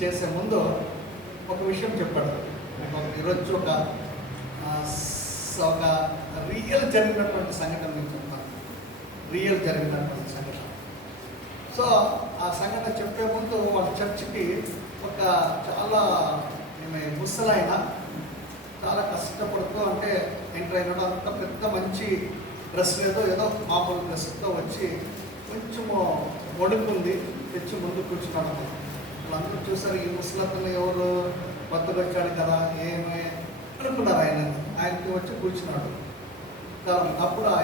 చేసే ముందు ఒక విషయం చెప్పాడు. ఈరోజు ఒక రియల్ జరిగినటువంటి సంఘటన నేను చెప్తాను. రియల్ జరిగినటువంటి సంఘటన. సో ఆ సంఘటన చెప్పే ముందు వాళ్ళ చర్చికి ఒక చాలా ముసలైన చాలా కష్టపడుతూ అంటే ఎంటర్ అయినాడు. అంత పెద్ద మంచి డ్రెస్ ఏదో మామూలు డ్రెస్తో వచ్చి కొంచెము వణుకుంది తెచ్చి ముందు కూర్చున్నాడు. వాళ్ళందరూ చూసారు, ఈ ముసలతను ఎవరు వద్దకు వచ్చాడు కదా ఏమి అనుకున్నారు. ఆయనకి వచ్చి కూర్చున్నాడు. అప్పుడు ఆ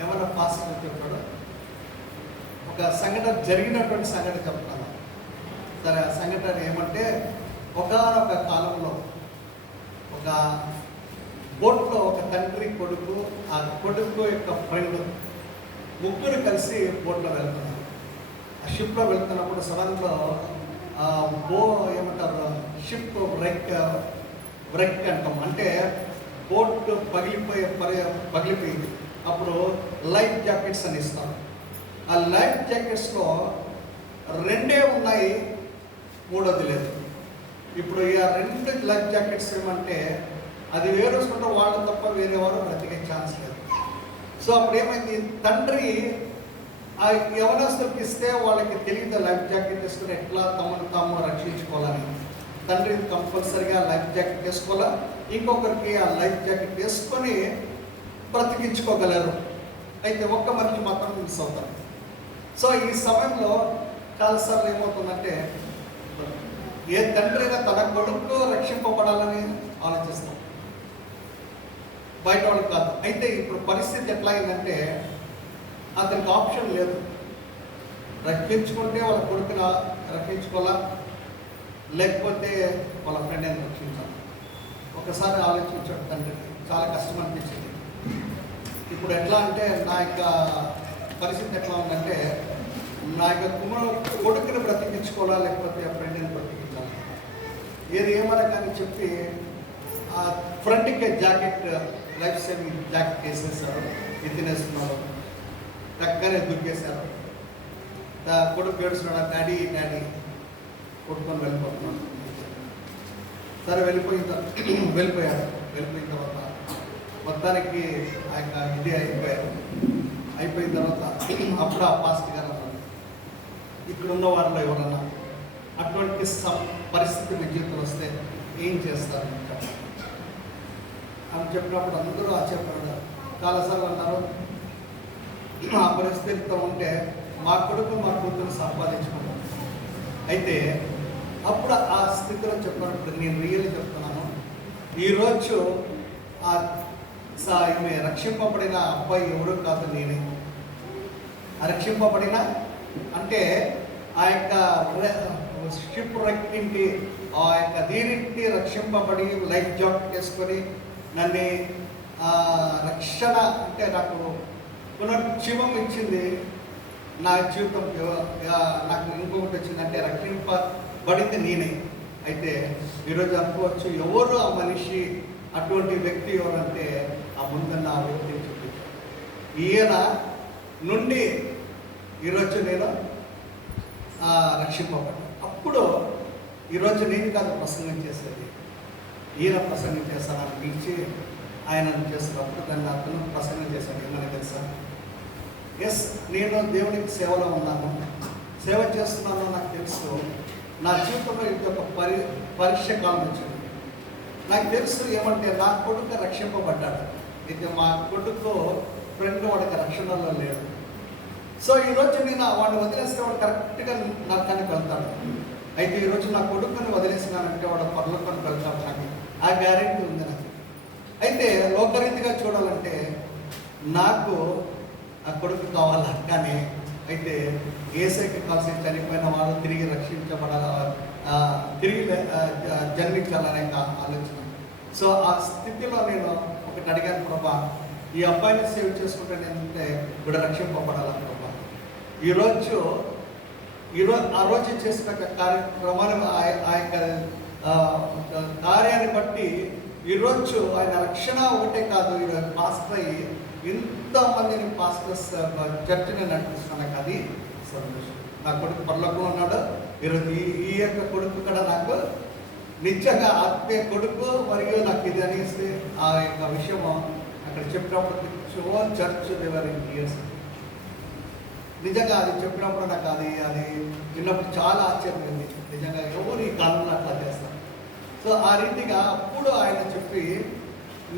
యవన పాస్టర్ చెప్పాడు, ఒక సంఘటన జరిగినటువంటి సంఘటన చెప్తాను. సరే, ఆ సంఘటన ఏమంటే, ఒకానొక కాలంలో ఒక బోట్లో ఒక తండ్రి కొడుకు, ఆ కొడుకు యొక్క ఫ్రెండ్ ముగ్గురు కలిసి బోట్లో వెళ్తున్నారు. ఆ షిప్లో వెళ్తున్నప్పుడు సడన్లో ఏమంటారు, షిప్ బ్రేక్ అంటాం, అంటే బోట్ పగిలిపోయింది. అప్పుడు లైఫ్ జాకెట్స్ అని ఇస్తాం. ఆ లైఫ్ జాకెట్స్లో 2 ఉన్నాయి, 3వది లేదు. ఇప్పుడు ఈ 2 లైఫ్ జాకెట్స్ ఏమంటే అది వేరేసుకుంటే వాళ్ళు తప్ప వేరే వారు బ్రతికే ఛాన్స్ లేదు. సో అప్పుడు ఏమైంది, తండ్రి ఆ యవనస్తులకు ఇస్తే వాళ్ళకి తెలియదు లైఫ్ జాకెట్ వేసుకుని ఎట్లా తమను తాము రక్షించుకోవాలని. తండ్రి కంపల్సరిగా లైఫ్ జాకెట్ వేసుకోవాలా, ఇంకొకరికి ఆ లైఫ్ జాకెట్ వేసుకొని బ్రతికించుకోగలరు. అయితే ఒక్క మనిషి మాత్రం మిస్ అవుతారు. సో ఈ సమయంలో చాలాసార్లు ఏమవుతుందంటే, ఏ తండ్రి అయినా తన కొడుకు రక్షింపబడాలని ఆలోచిస్తాం, బయట వాళ్ళకి కాదు. అయితే ఇప్పుడు పరిస్థితి ఎట్లా అయిందంటే, అతనికి ఆప్షన్ లేదు. రక్షించుకుంటే వాళ్ళ కొడుకుని రక్షించుకోవాలా, లేకపోతే వాళ్ళ ఫ్రెండ్ని రక్షించాలి. ఒకసారి ఆలోచించాడు తండ్రి, చాలా కష్టం అనిపించింది. ఇప్పుడు ఎట్లా అంటే, నా యొక్క పరిస్థితి ఎట్లా ఉందంటే, నా యొక్క కొడుకుని బ్రతికించుకోవాలా, లేకపోతే ఆ ఫ్రెండ్ని బ్రతికించాలి, ఏది ఏమన్నా కానీ చెప్పి ఆ ఫ్రంట్కి జాకెట్, లైఫ్ సేవింగ్ జాకెట్ వేసేసారు, ఎత్తినేస్తున్నారు, దగ్గరే దుక్కేశారు. కొడుకు ఏడుస్తున్నాడు, డాడీ డాడీ కొట్టుకొని వెళ్ళిపోతున్నాడు. సరే వెళ్ళిపోయిన తర్వాత మొత్తానికి ఆ యొక్క ఇది అయిపోయిన తర్వాత అప్పుడు ఆ పాస్టర్ గారు అన్నారు, ఇక్కడ ఉన్న వారిలో ఎవరన్నా అటువంటి పరిస్థితి మీ జీవితంలో వస్తే ఏం చేస్తారు అని చెప్పినప్పుడు అందరూ ఆశ్చర్యపడ్డారు. చాలాసార్లు అన్నారు, ఆ పరిస్థితితో ఉంటే మా కొడుకు మా కూతురు సంపాదించుకున్నాం. అయితే అప్పుడు ఆ స్థితిలో చెప్పినప్పుడు నేను రియల్లీ చెప్తున్నాను, ఈరోజు రక్షింపబడిన అబ్బాయి ఎవరు కాదు, నేనే. రక్షింపబడిన అంటే ఆ యొక్క షిప్ రెక్కింటి ఆ యొక్క దీనికి రక్షింపబడి లైఫ్ జాకెట్ వేసుకొని నన్ను రక్షణ అంటే నాకు పునర్జీవం ఇచ్చింది. నా జీవితం నాకు ఇంకొకటి వచ్చిందంటే రక్షింపబడింది నేనే. అయితే ఈరోజు అనుకోవచ్చు, ఎవరు ఆ మనిషి, అటువంటి వ్యక్తి ఎవరంటే ఆ ముందున్న ఆ వ్యక్తిని చూపించారు. ఈయన నుండి ఈరోజు నేను రక్షింపబడ్డా. అప్పుడు ఈరోజు నేను కాదు ప్రసంగం చేసేది, ఈయన ప్రసంగం చేస్తానని పిలిచి ఆయన చేస్తున్నప్పుడు దాన్ని అతను ప్రసంగం చేశాడు. ఏమని తెలుసా, ఎస్, నేను దేవునికి సేవలో ఉన్నాను, సేవ చేస్తున్నాను, నాకు తెలుసు. నా జీవితంలో ఇది ఒక పరీక్ష కాలం వచ్చింది. నాకు తెలుసు ఏమంటే, నా కొడుకు రక్షింపబడ్డాడు, అయితే మా కొడుకు ఫ్రెండ్ వాడికి రక్షణలో లేడు. సో ఈరోజు నేను వాడిని వదిలేస్తే వాడు కరెక్ట్గా నరకానికి వెళ్తాడు. అయితే ఈరోజు నా కొడుకుని వదిలేసినానంటే వాడు పరలోకానికి వెళ్తాడు. నాకు ఆ గ్యారెంటీ ఉంది నాకు. అయితే లోకరీతిగా చూడాలంటే నాకు ఆ కొడుకు కావాలా, కానీ అయితే ఏసైకి కాల్సి చనిపోయిన వాడు తిరిగి తిరిగి జన్మించాలనే ఆలోచన. సో ఆ స్థితిలో నేను ఒకటి అడిగాను, ప్రభా, ఈ అబ్బాయిని సేవ్ చేసుకుంటే నేనంటే ఇప్పుడు రక్షింపబడాలా ప్రభా. ఈరోజు ఆ రోజు చేసిన కార్యక్రమాన్ని ఆ యొక్క కార్యాన్ని బట్టి ఈరోజు ఆయన రక్షణ ఒకటే కాదు, ఈరోజు పాస్టర్ అయ్యి ఇంతమందిని పాస్టర్స్ చర్చిని నడిపిస్తున్నాను. అది సంతోషం. నా కొడుకు పరలోకంలో ఉన్నాడు, ఈరోజు ఈ యొక్క కొడుకు కూడా నాకు నిజంగా ఆత్మీయ కొడుకు మరియు నాకు ఇది అనేసి ఆ యొక్క విషయము అక్కడ చెప్పినప్పుడు whole church there in tears. నిజంగా అది చెప్పినప్పుడు నాకు అది విన్నప్పుడు చాలా ఆశ్చర్యమైంది. నిజంగా ఎవరు ఈ కాలంలో అట్లా చేస్తారు. సో ఆ రీతిగా అప్పుడు ఆయన చెప్పి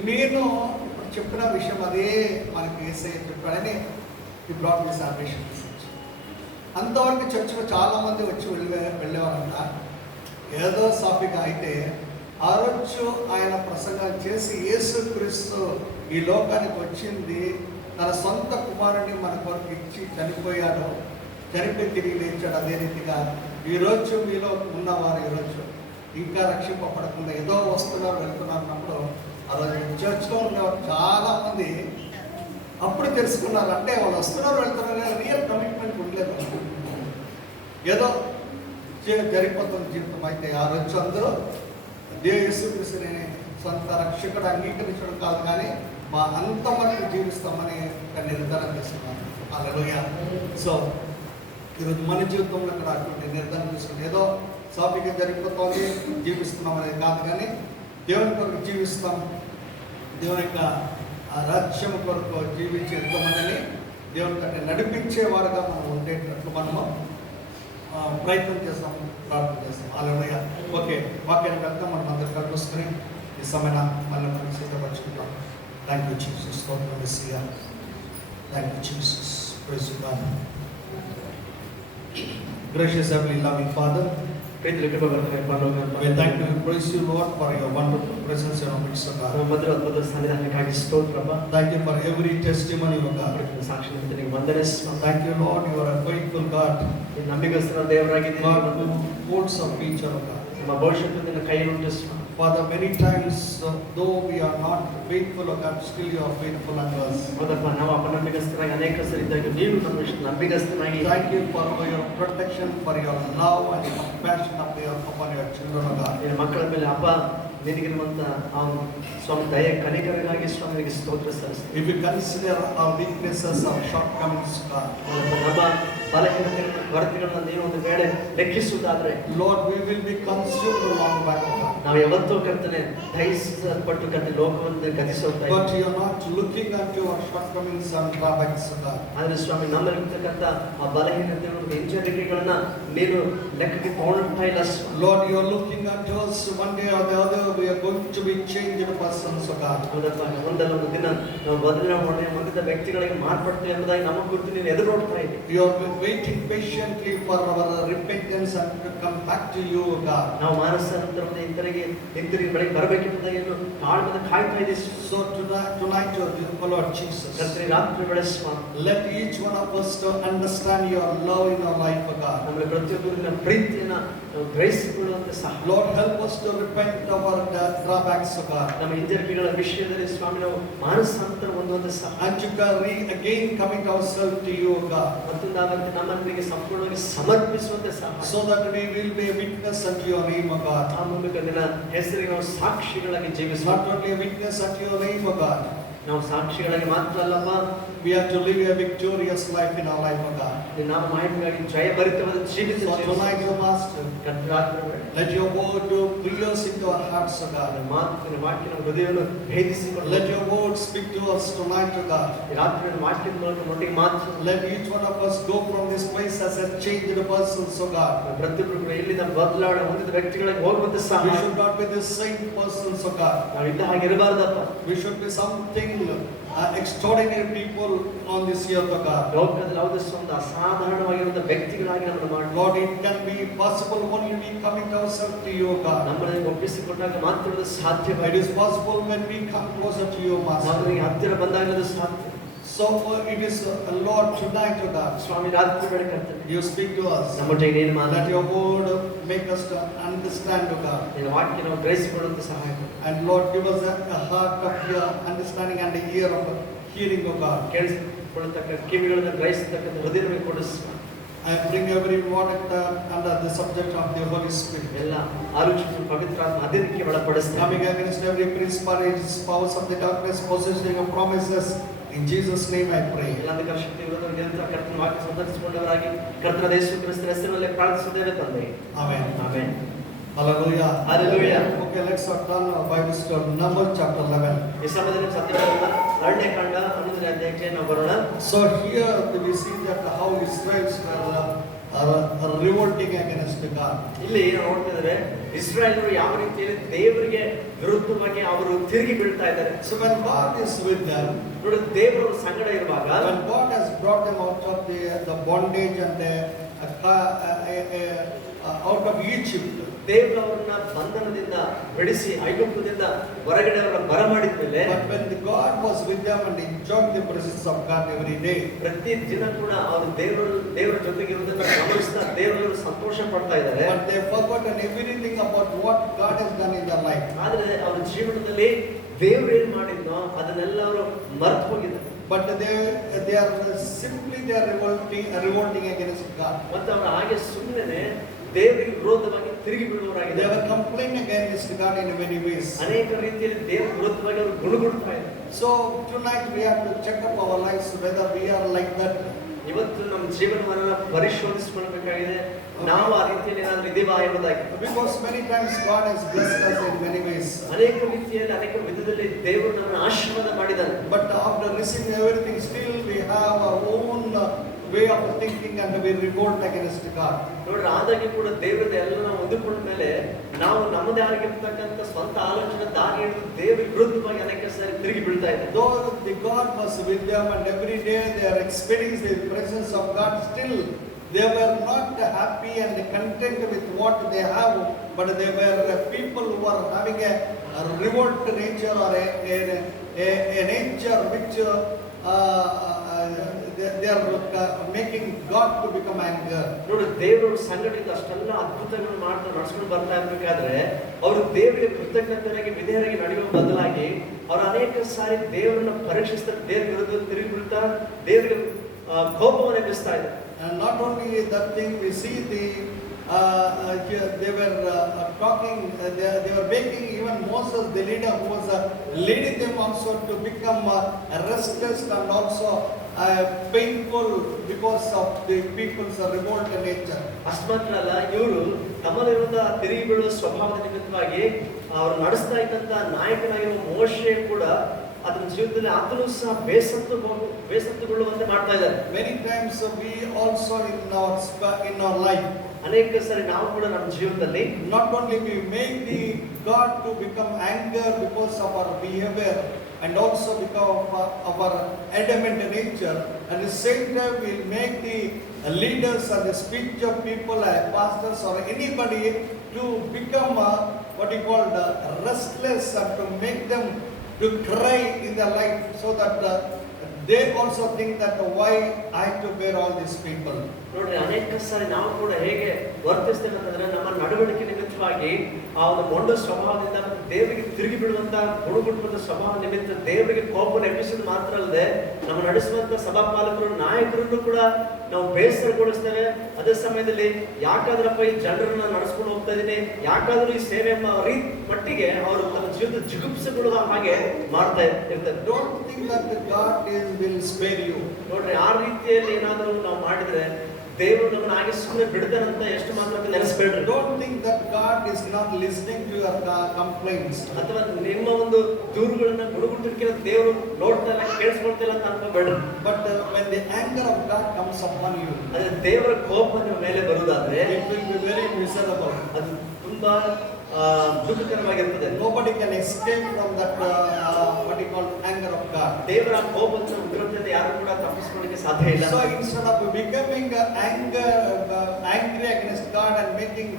నేను ఇప్పుడు చెప్పిన విషయం అదే మనకి ఏసై చెప్పాడని ఈ బ్రాడ్ మీ సాల్వేషన్ మెసేజ్. అంతవరకు చర్చిలో చాలామంది వచ్చి వెళ్ళేవారంట. ఏదో సాఫీగా అయితే ఆ రోజు ఆయన ప్రసంగం చేసి యేసుక్రీస్తు ఈ లోకానికి వచ్చింది, తన సొంత కుమారుని మన కొరకు ఇచ్చి చనిపోయాడు, చనిపోయి తిరిగి లేచాడు. అదే రీతిగా ఈరోజు మీలో ఉన్నవారు ఈరోజు ఇంకా రక్షింపబడకుండా ఏదో వస్తున్నారు వెళ్తున్నారు అన్నప్పుడు ఆ రోజు చర్చ్లో ఉండేవారు చాలామంది అప్పుడు తెలుసుకున్నారు. అంటే వాళ్ళు వస్తున్నారు వెళ్తున్నారు, రియల్ కమిట్మెంట్ ఉండలేదు. ఏదో జరిగిపోతున్న జీవితం. అయితే ఆ రోజు అందరూ యేసుక్రీస్తుని సొంత రక్షకుడు అంగీకరించడం కాదు, కానీ మా అంత మటుకు జీవిస్తామని నిర్ధారణ చేస్తున్నాను. హల్లెలూయా. సో ఈరోజు మన జీవితంలో కూడా అటువంటి నిర్ధారణ తీసుకుంటే ఏదో సాఫీగా జరిగిపోతుంది జీవిస్తున్నాం అనేది కాదు, కానీ దేవుని కొరకు జీవిస్తాం, దేవుని యొక్క రాజ్యం కొరకు జీవించే ఎంతోమందిని దేవుని కంటే నడిపించేవారుగా మనం ఉండేటట్లు మనము ప్రయత్నం చేస్తాం, ప్రార్థన చేస్తాం. హల్లెలూయా. ఓకే, వాక్యానికి వెళ్తాం. మనం అందరు కలుసుకుని ఈ సమయం మళ్ళీ మనం సిద్ధపరచుకుంటాం. Thank you Jesus. Thank you Jesus. Praise God. Gracious Heavenly Loving Father, we thank you, praise you Lord for your wonderful presence in our midst, God. Thank you for every testimony, O God. Thank you Lord, you are a faithful God. God who holds our future, O God. Father, many times though we are not faithful, O God, still you are faithful unto us. Thank you for your protection, for your love and compassion upon your children, O God. If you consider our weaknesses, our shortcomings, God, Lord, we will be consumed long back, God. But you are not looking at your shortcomings and drawbacks, God. Lord, you are looking at us. One day or the other we are going to be changed persons, God. You are waiting patiently for our repentance and to come back to you, God. So tonight, Lord Jesus, let each one of us to understand your love in our life, God. Lord, help us to repent of our drawbacks, God. And to again commit ourselves to you, God. So that we will be a witness unto your name, God. Not only a witness unto your name, God. We have to live a victorious life in our life, God. So tonight, O Master, let your word pierce into our hearts, God. Let your word speak to us tonight, God. Let each one of us go from this place as a changed person, so God. We should not be the same person, so God. We should be something extraordinary people on this earth, God. Lord, it can be possible only we commit ourselves to you, God. It is possible when we come closer to you, Master. So it is Lord tonight, God. You speak to us. Let your word make us to understand, God. And Lord, give us a heart of your understanding and a ear of hearing, God. I bring every word under the subject of the Holy Spirit. Coming against every principalities, powers of the darkness, possessing of promises, In Jesus' name I pray. ಇಲ್ಲಾಂದ್ರೆ ಶಕ್ತಿ ವಿರೋಧವಾಗಿ ಕರ್ತನ ವಾಕ್ಯ ಸಂತರಿಸಿಕೊಂಡವರಾಗಿ ಕರ್ತನ ಯೇಸು ಕ್ರಿಸ್ತನ ಹೆಸರಿನಲ್ಲಿ ಪ್ರಾರ್ಥಿಸುತ್ತೇವೆ ತಂದೆ. Amen. Amen. Hallelujah. Hallelujah. Okay, let's turn our Bibles to Numbers chapter 11. ಈ ಸಮಯದಲ್ಲಿ ಸತ್ಯವೇದ 2ನೇ ಕಾಂಡ 11ನೇ ಅಧ್ಯಾಯಕ್ಕೆ ನಾವು ಬರೋಣ. So here we see that how Israelites are revolting against God. ಇಲ್ಲಿ ನಾವು ನೋಡ್ತಿದ್ರೆ ಇಸ್ರಾಯೇಲರು ಯಾವ ರೀತಿಯಲ್ಲಿ ದೇವರಿಗೆ ವಿರುದ್ಧವಾಗಿ ಅವರು ತಿರುಗಿ ಬೀಳ್ತಾ ಇದ್ದಾರೆ. So when God is with them, ನೋಡಿ ದೇವರು ಸಂಗಡ ಇರುವಾಗ, when God has brought them out of the bondage and out of Egypt, ದೇವರು ಅವರನ್ನ ಬಂಧನದಿಂದ ಬಿಡಿಸಿ ಐಗುಪ್ತದಿಂದ ಹೊರಗಡೆ ಅವರನ್ನ ಬರಮಾಡಿದ ಮೇಲೆ, but when God was with them and enjoyed the presence of God every day, ಪ್ರತಿ ದಿನ ಕೂಡ ಅವರು ದೇವರ ಜೊತೆಗೆ ಇರುವುದನ್ನು ಗಮನಿಸ್ತಾ ದೇವರನ್ನು ಸಂತೋಷ ಪಡ್ತಾ ಇದ್ದಾರೆ. but they forgotten everything about what God has done in their life. ಆದ್ರೆ ಅವರ ಜೀವನದಲ್ಲಿ ದೇವರು ಏನ್ ಮಾಡಿದ್ನೋ ಅದನ್ನೆಲ್ಲ ಅವರು ಮರೆತು ಹೋಗಿದ್ದಾರೆ. But they are simply revolting against God. ಮತ್ತೆ ಅವರು ಹಾಗೆ ಸುಮ್ಮನೆ ದೇವರಿಗೆ ವಿರೋಧವಾಗಿ ತಿರುಗಿ They ಬೀಳುವವರಾಗಿದ್ದಾರೆ. were complaining against God in many ways. ಅನೇಕ ರೀತಿಯಲ್ಲಿ ದೇವರ ವಿರೋಧವಾಗಿ ಅವರು ಗುಣಗುಡ್ತಾ ಇದ್ದಾರೆ. So tonight we have to check up our lives whether we are like that. ಇವತ್ತು ನಮ್ಮ ಜೀವನವನ್ನ ಪರಿಶೋಧಿಸಿಕೊಳ್ಳಬೇಕಾಗಿದೆ. ನಾವು ಆ ರೀತಿಯಲ್ಲಿ ಏನಾದ್ರೂ ಇದೀವಾ ಎಂಬುದಾಗಿ. Because many times God has blessed us in many ways. ಅನೇಕ ರೀತಿಯಲ್ಲಿ ಅನೇಕ ವಿಧದಲ್ಲಿ ದೇವರು ನಮ್ಮನ್ನು ಆಶೀರ್ವಾದ ಮಾಡಿದ್ದಾನೆ. But after receiving everything, still we have our own way of thinking and we revolt against God. ನೋಡ್ರಿ, ಆದಾಗಿ ಕೂಡ ದೇವರದ ಎಲ್ಲ ನಾವು ಹೊಂದಿಕೊಂಡ ಮೇಲೆ ನಾವು ನಮ್ಮದೇ ಆಗಿರ್ತಕ್ಕಂಥ ಸ್ವಂತ ಆಲೋಚನೆ ದಾರಿ ಹಿಡಿದು ದೇವರಿಗೆ ವಿರುದ್ಧವಾಗಿ ಅನೇಕ ಸಾರಿ ತಿರುಗಿ ಬೀಳ್ತಾ ಇದೆ. Though the God was with them and every day they are experiencing the presence of God, still they were not happy and content with what they have, but they were people who were having a revolt nature or a nature which they are making God to become anger. ನೋಡಿ, ದೇವರು ಸಂಘಟಿತ ಅಷ್ಟೆಲ್ಲ ಅದ್ಭುತಗಳು ಮಾಡ್ತಾ ನಡ್ಸ್ಕೊಂಡು ಬರ್ತಾ ಇರ್ಬೇಕಾದ್ರೆ ಅವರು ದೇವರಿಗೆ ಕೃತಜ್ಞತೆಯಾಗಿ ವಿಧೇಯರಾಗಿ ನಡೆಯುವ ಬದಲಾಗಿ ಅವರು ಅನೇಕ ಸಾರಿ ದೇವರನ್ನ ಪರೀಕ್ಷಿಸ್ತಾರೆ, ದೇವರ ವಿರುದ್ಧ ತಿರುಗಿ ಬೀಳ್ತಾ ದೇವರಿಗೆ ಕೋಪವನ್ನು ಎಬ್ಬಿಸ್ತಾ ಇದ್ದಾರೆ. And not only that thing, we see they were talking, they were making even Moses, the leader who was leading them also to become restless and also painful because of the people's revolt nature. ಅಷ್ಟಮಾತ್ರಲ್ಲ, ಇವರು ತಮ್ಮಲ್ಲಿರುವಂತಹ ತಿರುಗಿ ಬೀಳುವ ಸ್ವಭಾವದ ನಿಮಿತ್ತವಾಗಿ ಅವರು ನಡೆಸ್ತಾ ಇದ್ದಂತ ನಾಯಕನಾಗಿರುವ ಮೋಶೆ ಕೂಡ ಅದನ್ನ ಜೀವಿತದಲ್ಲಿ ಆತನು ಸಹ ಬೇಸತ್ತುಗೊಳ್ಳುವಂತೆ ಮಾಡ್ತಾ ಇದ್ದಾರೆ. Many times we also in our life, ಅನೇಕ ಸರಿ ನಾವು ಕೂಡ ನಮ್ಮ ಜೀವನದಲ್ಲಿ not only we make the God to become anger because of our behavior and also because of our adamant nature, at the same time we'll make the leaders and the speech of people, pastors or anybody to become what you call restless and to make them to cry in their life, so that they also think that why I have to bear all these people. ನೋಡ್ರಿ, ಅನೇಕ ಸಾರಿ ನಾವು ಕೂಡ ಹೇಗೆ ವರ್ತಿಸ್ತೇವೆ ಅಂತಂದ್ರೆ ನಮ್ಮ ನಡವಳಿಕೆ ನಿಮಿತ್ತವಾಗಿ ಆ ಒಂದು ಮೊಂಡು ಸ್ವಭಾವದಿಂದ ಮತ್ತು ದೇವರಿಗೆ ತಿರುಗಿ ಬೀಳುವಂತ ಗುಣಗುಟ್ಟುವಂತ ಸ್ವಭಾವ ನಿಮಿತ್ತ ದೇವರಿಗೆ ಕೋಪವನ್ನು ಎಬ್ಬಿಸೋದು ಮಾತ್ರ ಅಲ್ಲದೆ ನಮ್ಮ ನಡೆಸುವಂತ ಸಭಾಪಾಲಕರು ನಾಯಕರನ್ನು ಕೂಡ ನಾವು ಬೇಸರಗೊಳಿಸ್ತೇವೆ. ಅದೇ ಸಮಯದಲ್ಲಿ ಯಾಕಾದ್ರಪ್ಪ ಈ ಜನರನ್ನ ನಡೆಸ್ಕೊಂಡು ಹೋಗ್ತಾ ಇದೀನಿ, ಯಾಕಾದ್ರೂ ಈ ಸೇವೆ ಮಟ್ಟಿಗೆ ಅವರು ತಮ್ಮ ಜೀವನದ ಜಿಗುಪ್ಸೆಗೊಳ್ಳುವ ಹಾಗೆ ಮಾಡ್ತಾ ಇರ್ತಾರೆ. Don't think that God will spare you. ನೋಡ್ರಿ, ಆ ರೀತಿಯಲ್ಲಿ ಏನಾದರೂ ನಾವು ಮಾಡಿದ್ರೆ ದೇವರು ನಮ್ಮನ್ನ ಹಾಗೆ ಸುಮ್ಮನೆ ಬಿಡ್ತಾರಂತ ಎಷ್ಟು ಮಾತ್ರ ನೆನೆಸ್ಬೇಡ್ರಿ. Don't think that God is not listening to your complaints. ಅಥವಾ ನಿಮ್ಮ ಒಂದು ದೂರುಗಳನ್ನ ಗುಣಗುಟ್ಟಕ್ಕೆ ದೇವರು ನೋಡ್ತಾ ಇಲ್ಲ, ಕೇಳಿಸ್ಕೊಳ್ತಾ ಇಲ್ಲ ಅಂತ ಅನ್ಕೋಬೇಡ್ರಿ. But when the anger of God comes upon you, ಅದೇ ದೇವರ ಕೋಪ ನಿಮ್ಮ ಮೇಲೆ ಬರುವುದಾದ್ರೆ it will be very miserable. ಅದು ತುಂಬಾ ದುಃಖಕರವಾಗಿರ್ತದೆ. Nobody can escape from that what you call anger of God. ದೇವರ ಕೋಪದ ಉಗ್ರತೆಯಿಂದ ಯಾರು ಕೂಡ ತಪ್ಪಿಸಿಕೊಳ್ಳಕ್ಕೆ ಸಾಧ್ಯ ಇಲ್ಲ. So instead of becoming angry against God and making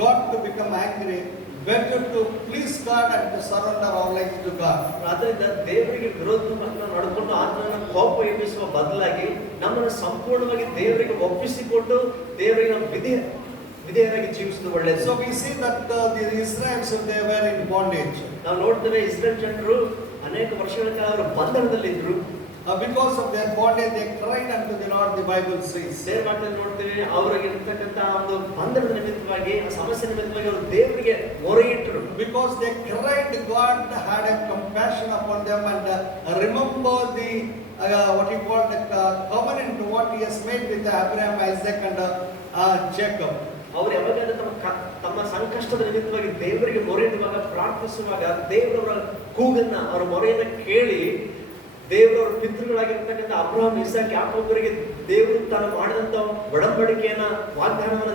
God to become angry, better to please God and to surrender our lives to God. ಆದ್ದರಿಂದ ದೇವರಿಗೆ ವಿರೋಧವಾಗಿ ನಡ್ಕೊಂಡು ಆತನ ಕೋಪ ಎಬ್ಬಿಸುವ ಬದಲಾಗಿ ನಮ್ಮನ್ನು ಸಂಪೂರ್ಣವಾಗಿ ದೇವರಿಗೆ ಒಪ್ಪಿಸಿಕೊಂಡು ದೇವರಿಗೆ ನಾವು ವಿಧೇಯರಾಗಿ ಜೀವಿಸುವುದು ಒಳ್ಳೆಯದು. So we see that the Israelites, they were in bondage. ನಾವು ನೋಡ್ತೇವೆ, ಇಸ್ರೇಲ್ ಜನರು ಅನೇಕ ವರ್ಷಗಳ ಕಾಲ ಅವರು ಬಂಧನದಲ್ಲಿ ಇದ್ರು. because of their bondage, they cried unto the Lord, the Bible says. ದೇವರ ವಾಕ್ಯದಲ್ಲಿ ನೋಡ್ತೀವಿ ಅವರಿಗೆ ಇರ್ತಕ್ಕಂಥ ಒಂದು ಬಂಧನದ ನಿಮಿತ್ತವಾಗಿ ಆ ಸಮಸ್ಯೆ ನಿಮಿತ್ತವಾಗಿ ಅವರು ದೇವರಿಗೆ ಮೊರೆ ಇಟ್ಟರು. Because they cried, God had a compassion upon them and remember the what he called the covenant, what he has made with Abraham, Isaac and Jacob. ಅವರು ಯಾವಾಗಾದ್ರೂ ತಮ್ಮ ಸಂಕಷ್ಟದ ನಿಮಿತ್ತವಾಗಿ ದೇವರಿಗೆ ಮೊರೆ ಇಡುವಾಗ, ಪ್ರಾರ್ಥಿಸುವಾಗ ದೇವರವರ ಕೂಗನ್ನ, ಅವರ ಮೊರೆಯನ್ನ ಕೇಳಿ ದೇವರವರ ಪಿತೃಗಳಾಗಿರ್ತಕ್ಕಂಥ ಅಬ್ರಹಾಂ, ಇಸಾಕ್, ಯಾಕೋಬರಿಗೆ ದೇವರು ತಾನು ಮಾಡಿದಂತ ಒಡಂಬಡಿಕೆಯನ್ನ, ವಾಗ್ದಾನವನ್ನ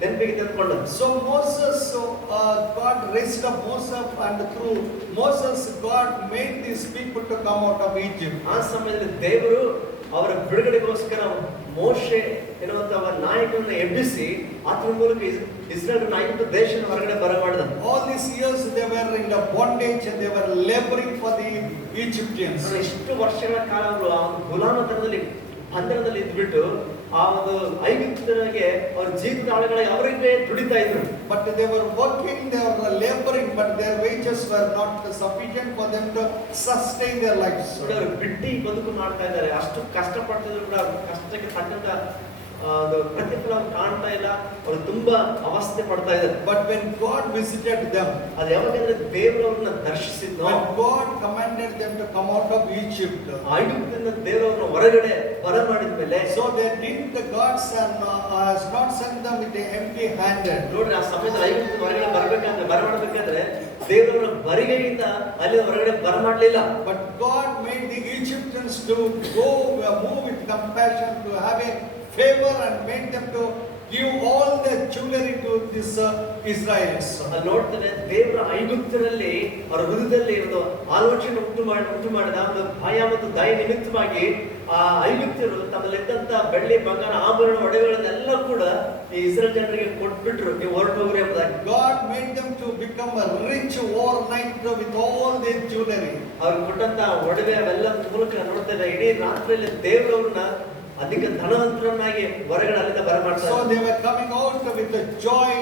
ನೆನಪಿಗೆ ತಂದುಕೊಂಡ. So Moses, God raised up Moses, and through Moses God made these people to come out of Egypt. ಆ ಸಮಯದಲ್ಲಿ ದೇವರು ಅವರ ಬಿಡುಗಡೆಗೋಸ್ಕರ ಮೋಶೆ ಎನ್ನುವಂತ ನಾಯಕನನ್ನ ಎಬ್ಬಿಸಿ ಆತನ ಮೂಲಕ ಇಸ್ರಾಯೇಲ್ ಐಗುಪ್ತ ದೇಶದ ಹೊರಗಡೆ ಬರಮಾಡಿದ. All these years they were in the bondage and they were laboring for the Egyptians. ಇಷ್ಟು ವರ್ಷಗಳ ಕಾಲ ಅವರು ಆ ಗುಲಾಮತನದಲ್ಲಿ, ಬಂಧನದಲ್ಲಿ ಇದ್ಬಿಟ್ಟು ಆ ಒಂದು ಐಗುಪ್ತರಿಗೆ ಅವರ ಜೀವಿತ ಆಳುಗಳಾಗಿ ಅವರಿಗೆ ದುಡಿತಾ ಇದ್ರು. But they were working, they were laboring, but their wages were not sufficient for them to sustain their lives. ಅವರು ಬಿಟ್ಟಿ ಬದುಕು ಮಾಡ್ತಾ ಇದ್ದಾರೆ. ಅಷ್ಟು ಕಷ್ಟಪಡ್ತಿದ್ರು ಕೂಡ ಕಷ್ಟಕ್ಕೆ ತಕ್ಕಂತ ಪ್ರತಿಫಲ ಕಾಣ್ತಾ ಇಲ್ಲ. ಅವರು ತುಂಬಾ ಅವಸ್ಥೆ ಪಡ್ತಾ ಇದ್ದಾರೆ. But when God visited them, ಅದು ಯಾವಾಗಂದ್ರೆ ದೇವರು ಅವ್ರನ್ನ ದರ್ಶಿಸಿದ್ನೋ, when God commanded them to come out of Egypt, ಐಗುಪ್ತದಿಂದ ದೇವರನ್ನ ಹೊರಗಡೆ ಬರ ಮಾಡಿದ ಮೇಲೆ, so they didn't, God has not sent them with the empty handed. ನೋಡ್ರಿ, ಆ ಸಮಯದಲ್ಲಿ ಐಗುಪ್ತ ಹೊರಗಡೆ ಬರಮಾಡಬೇಕಾದ್ರೆ ದೇವರ ಬರಿಗೈಯಿಂದ ಅಲ್ಲಿ ಹೊರಗಡೆ ಬರಮಾಡಲಿಲ್ಲ. But God made the Egyptians to move with compassion, to have a favor, and made them to give all the jewelry to this Israelites. ಅಲ್ಲಿ ನೋಡ್ತಾನೆ, ದೇವರ ಐಗುಪ್ತರಲ್ಲಿ ಅವರ ಹೃದಯದಲ್ಲಿ ಒಂದು ಆಲೋಚನೆ ಉಂಟು ಮಾಡಿದ ಒಂದು ಭಯ ಮತ್ತು ದಯ ನಿಮಿತ್ತವಾಗಿ ಆ ಐಗುಪ್ತರು ತಮ್ಮಲ್ಲಿದ್ದಂತ ಬೆಳ್ಳಿ, ಬಂಗಾರ, ಆಭರಣ, ಒಡವೆಗಳನ್ನೆಲ್ಲ ಕೂಡ ಈ ಇಸ್ರೇಲ್ ಜನರಿಗೆ ಕೊಟ್ಬಿಟ್ರು, ನೀವು ಹೊರಟು ಹೋಗ್ರಿ ಎಂಬುದಾಗಿ. God made them to become rich overnight with all their jewelry. ಅವ್ರಿಗೆ ಕೊಟ್ಟಂತ ಒಡವೆ ಅವೆಲ್ಲ ಮೂಲಕ ನೋಡ್ತೇವೆ, ಇಡೀ ರಾತ್ರಿಯಲ್ಲಿ ದೇವರವ್ರನ್ನ ಅಧಿಕ ಧನವಂತರನ್ನಾಗಿ ಹೊರಗಡೆ ಅಲ್ಲಿಂದ ಬರಮಾಡ್ತಾರೆ. So they were coming out with the joy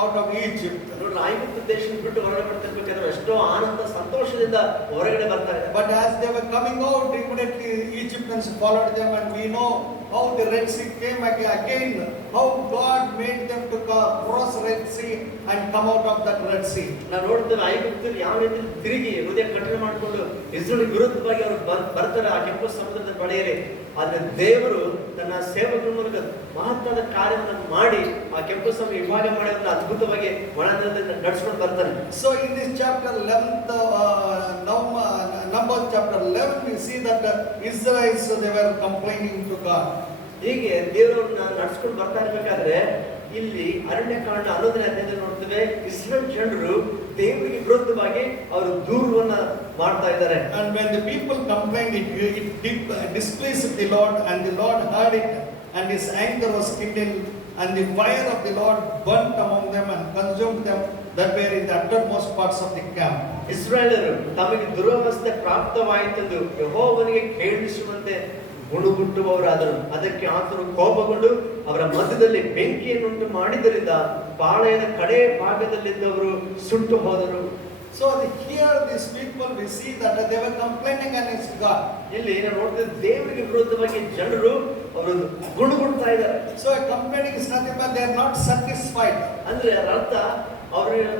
out of Egypt. ನೋಡ್ರಿ, ಐಗುಪ್ತ ದೇಶ ಬಿಟ್ಟು ಹೊರಗಡೆ ಬರ್ತಿರ್ಬೇಕಾದ್ರೆ ಎಷ್ಟೋ ಆನಂದ, ಸಂತೋಷದಿಂದ ಹೊರಗಡೆ ಬರ್ತಾರೆ. But as they were coming out, immediately Egyptians followed them, and we know how the Red Sea came again, how God made them to cross Red Sea and come out of that Red Sea. ನಾವು ನೋಡ್ತೇವೆ ಐಗುಪ್ತರು ಯಾವ ರೀತಿ ತಿರುಗಿ ಹೃದಯ ಕಠಿಣ ಮಾಡಿಕೊಂಡು Israel ವಿರುದ್ಧವಾಗಿ ಅವರು ಬರ್ತಾರೆ ಆ ಕೆಂಪು ಸಮುದ್ರದ ಬಳಿಯಲ್ಲಿ. ಆದ್ರೆ ದೇವರು ತನ್ನ ಸೇವಕರ ಮೂಲಕ ಮಹತ್ವದ ಕಾರ್ಯವನ್ನು ಮಾಡಿ ಆ ಕೆಂಪು ಸಮುದ್ರ ವಿಭಾಗ ಮಾಡೋದನ್ನ ಅದ್ಭುತವಾಗಿ ಒಳನಲ್ಲಿ ನಡೆಸ್ಕೊಂಡು ಬರ್ತಾನೆ. So in this chapter 11th, Numbers chapter 11, we see that the Israelites, they were complaining to God. ಹೀಗೆ ದೇವರನ್ನ ನಡೆಸ್ಕೊಂಡು ಬರ್ತಾ ಇರ್ಬೇಕಾದ್ರೆ ಇಲ್ಲಿ ಅರಣ್ಯಕಾಂಡ 11ನೇ ಅಧ್ಯಾಯದಲ್ಲಿ ನೋಡ್ತೇವೆ, ಇಸ್ರೇಲ್ ಜನರು ದೇವರಿಗೆ ವಿರುದ್ಧವಾಗಿ ಅವರು ದೂರವನ್ನ ಮಾಡ್ತಾ ಇದ್ದಾರೆ. And when the people complained, it displeased the Lord, and the Lord heard it, and his anger was kindled, and the fire of the Lord burnt among them and consumed them that were in the uttermost parts of the camp. ಇಸ್ರಾಯೇಲರು ತಮಗೆ ದುರವಸ್ಥೆ ಪ್ರಾಪ್ತವಾಯಿತೆಂದು ಯೆಹೋವನಿಗೆ ಕೇಳಿಸುವಂತೆ ಗುಣಗುಟ್ಟುವವರಾದರು. ಅದಕ್ಕೆ ಆತನು ಕೋಪಗೊಂಡು ಅವರ ಮಧ್ಯದಲ್ಲಿ ಬೆಂಕಿಯನ್ನುಂಟು ಮಾಡಿದ್ದರಿಂದ ಪಾಳೆಯದ ಕಡೆ ಭಾಗದಲ್ಲಿದ್ದವರು ಸುಟ್ಟು ಹೋದರು. So here these people, we see that they were complaining against God. ಇಲ್ಲಿ ನಾವು ನೋಡ್ತೀವಿ, ದೇವರಿಗೆ ವಿರುದ್ಧವಾಗಿ ಜನರು ಅವರು ಗುಣಗುಡ್ತಾ ಇದ್ದಾರೆ. So complaining is nothing but they are not satisfied. ಅಂದ್ರೆ ಅದರ ಅರ್ಥ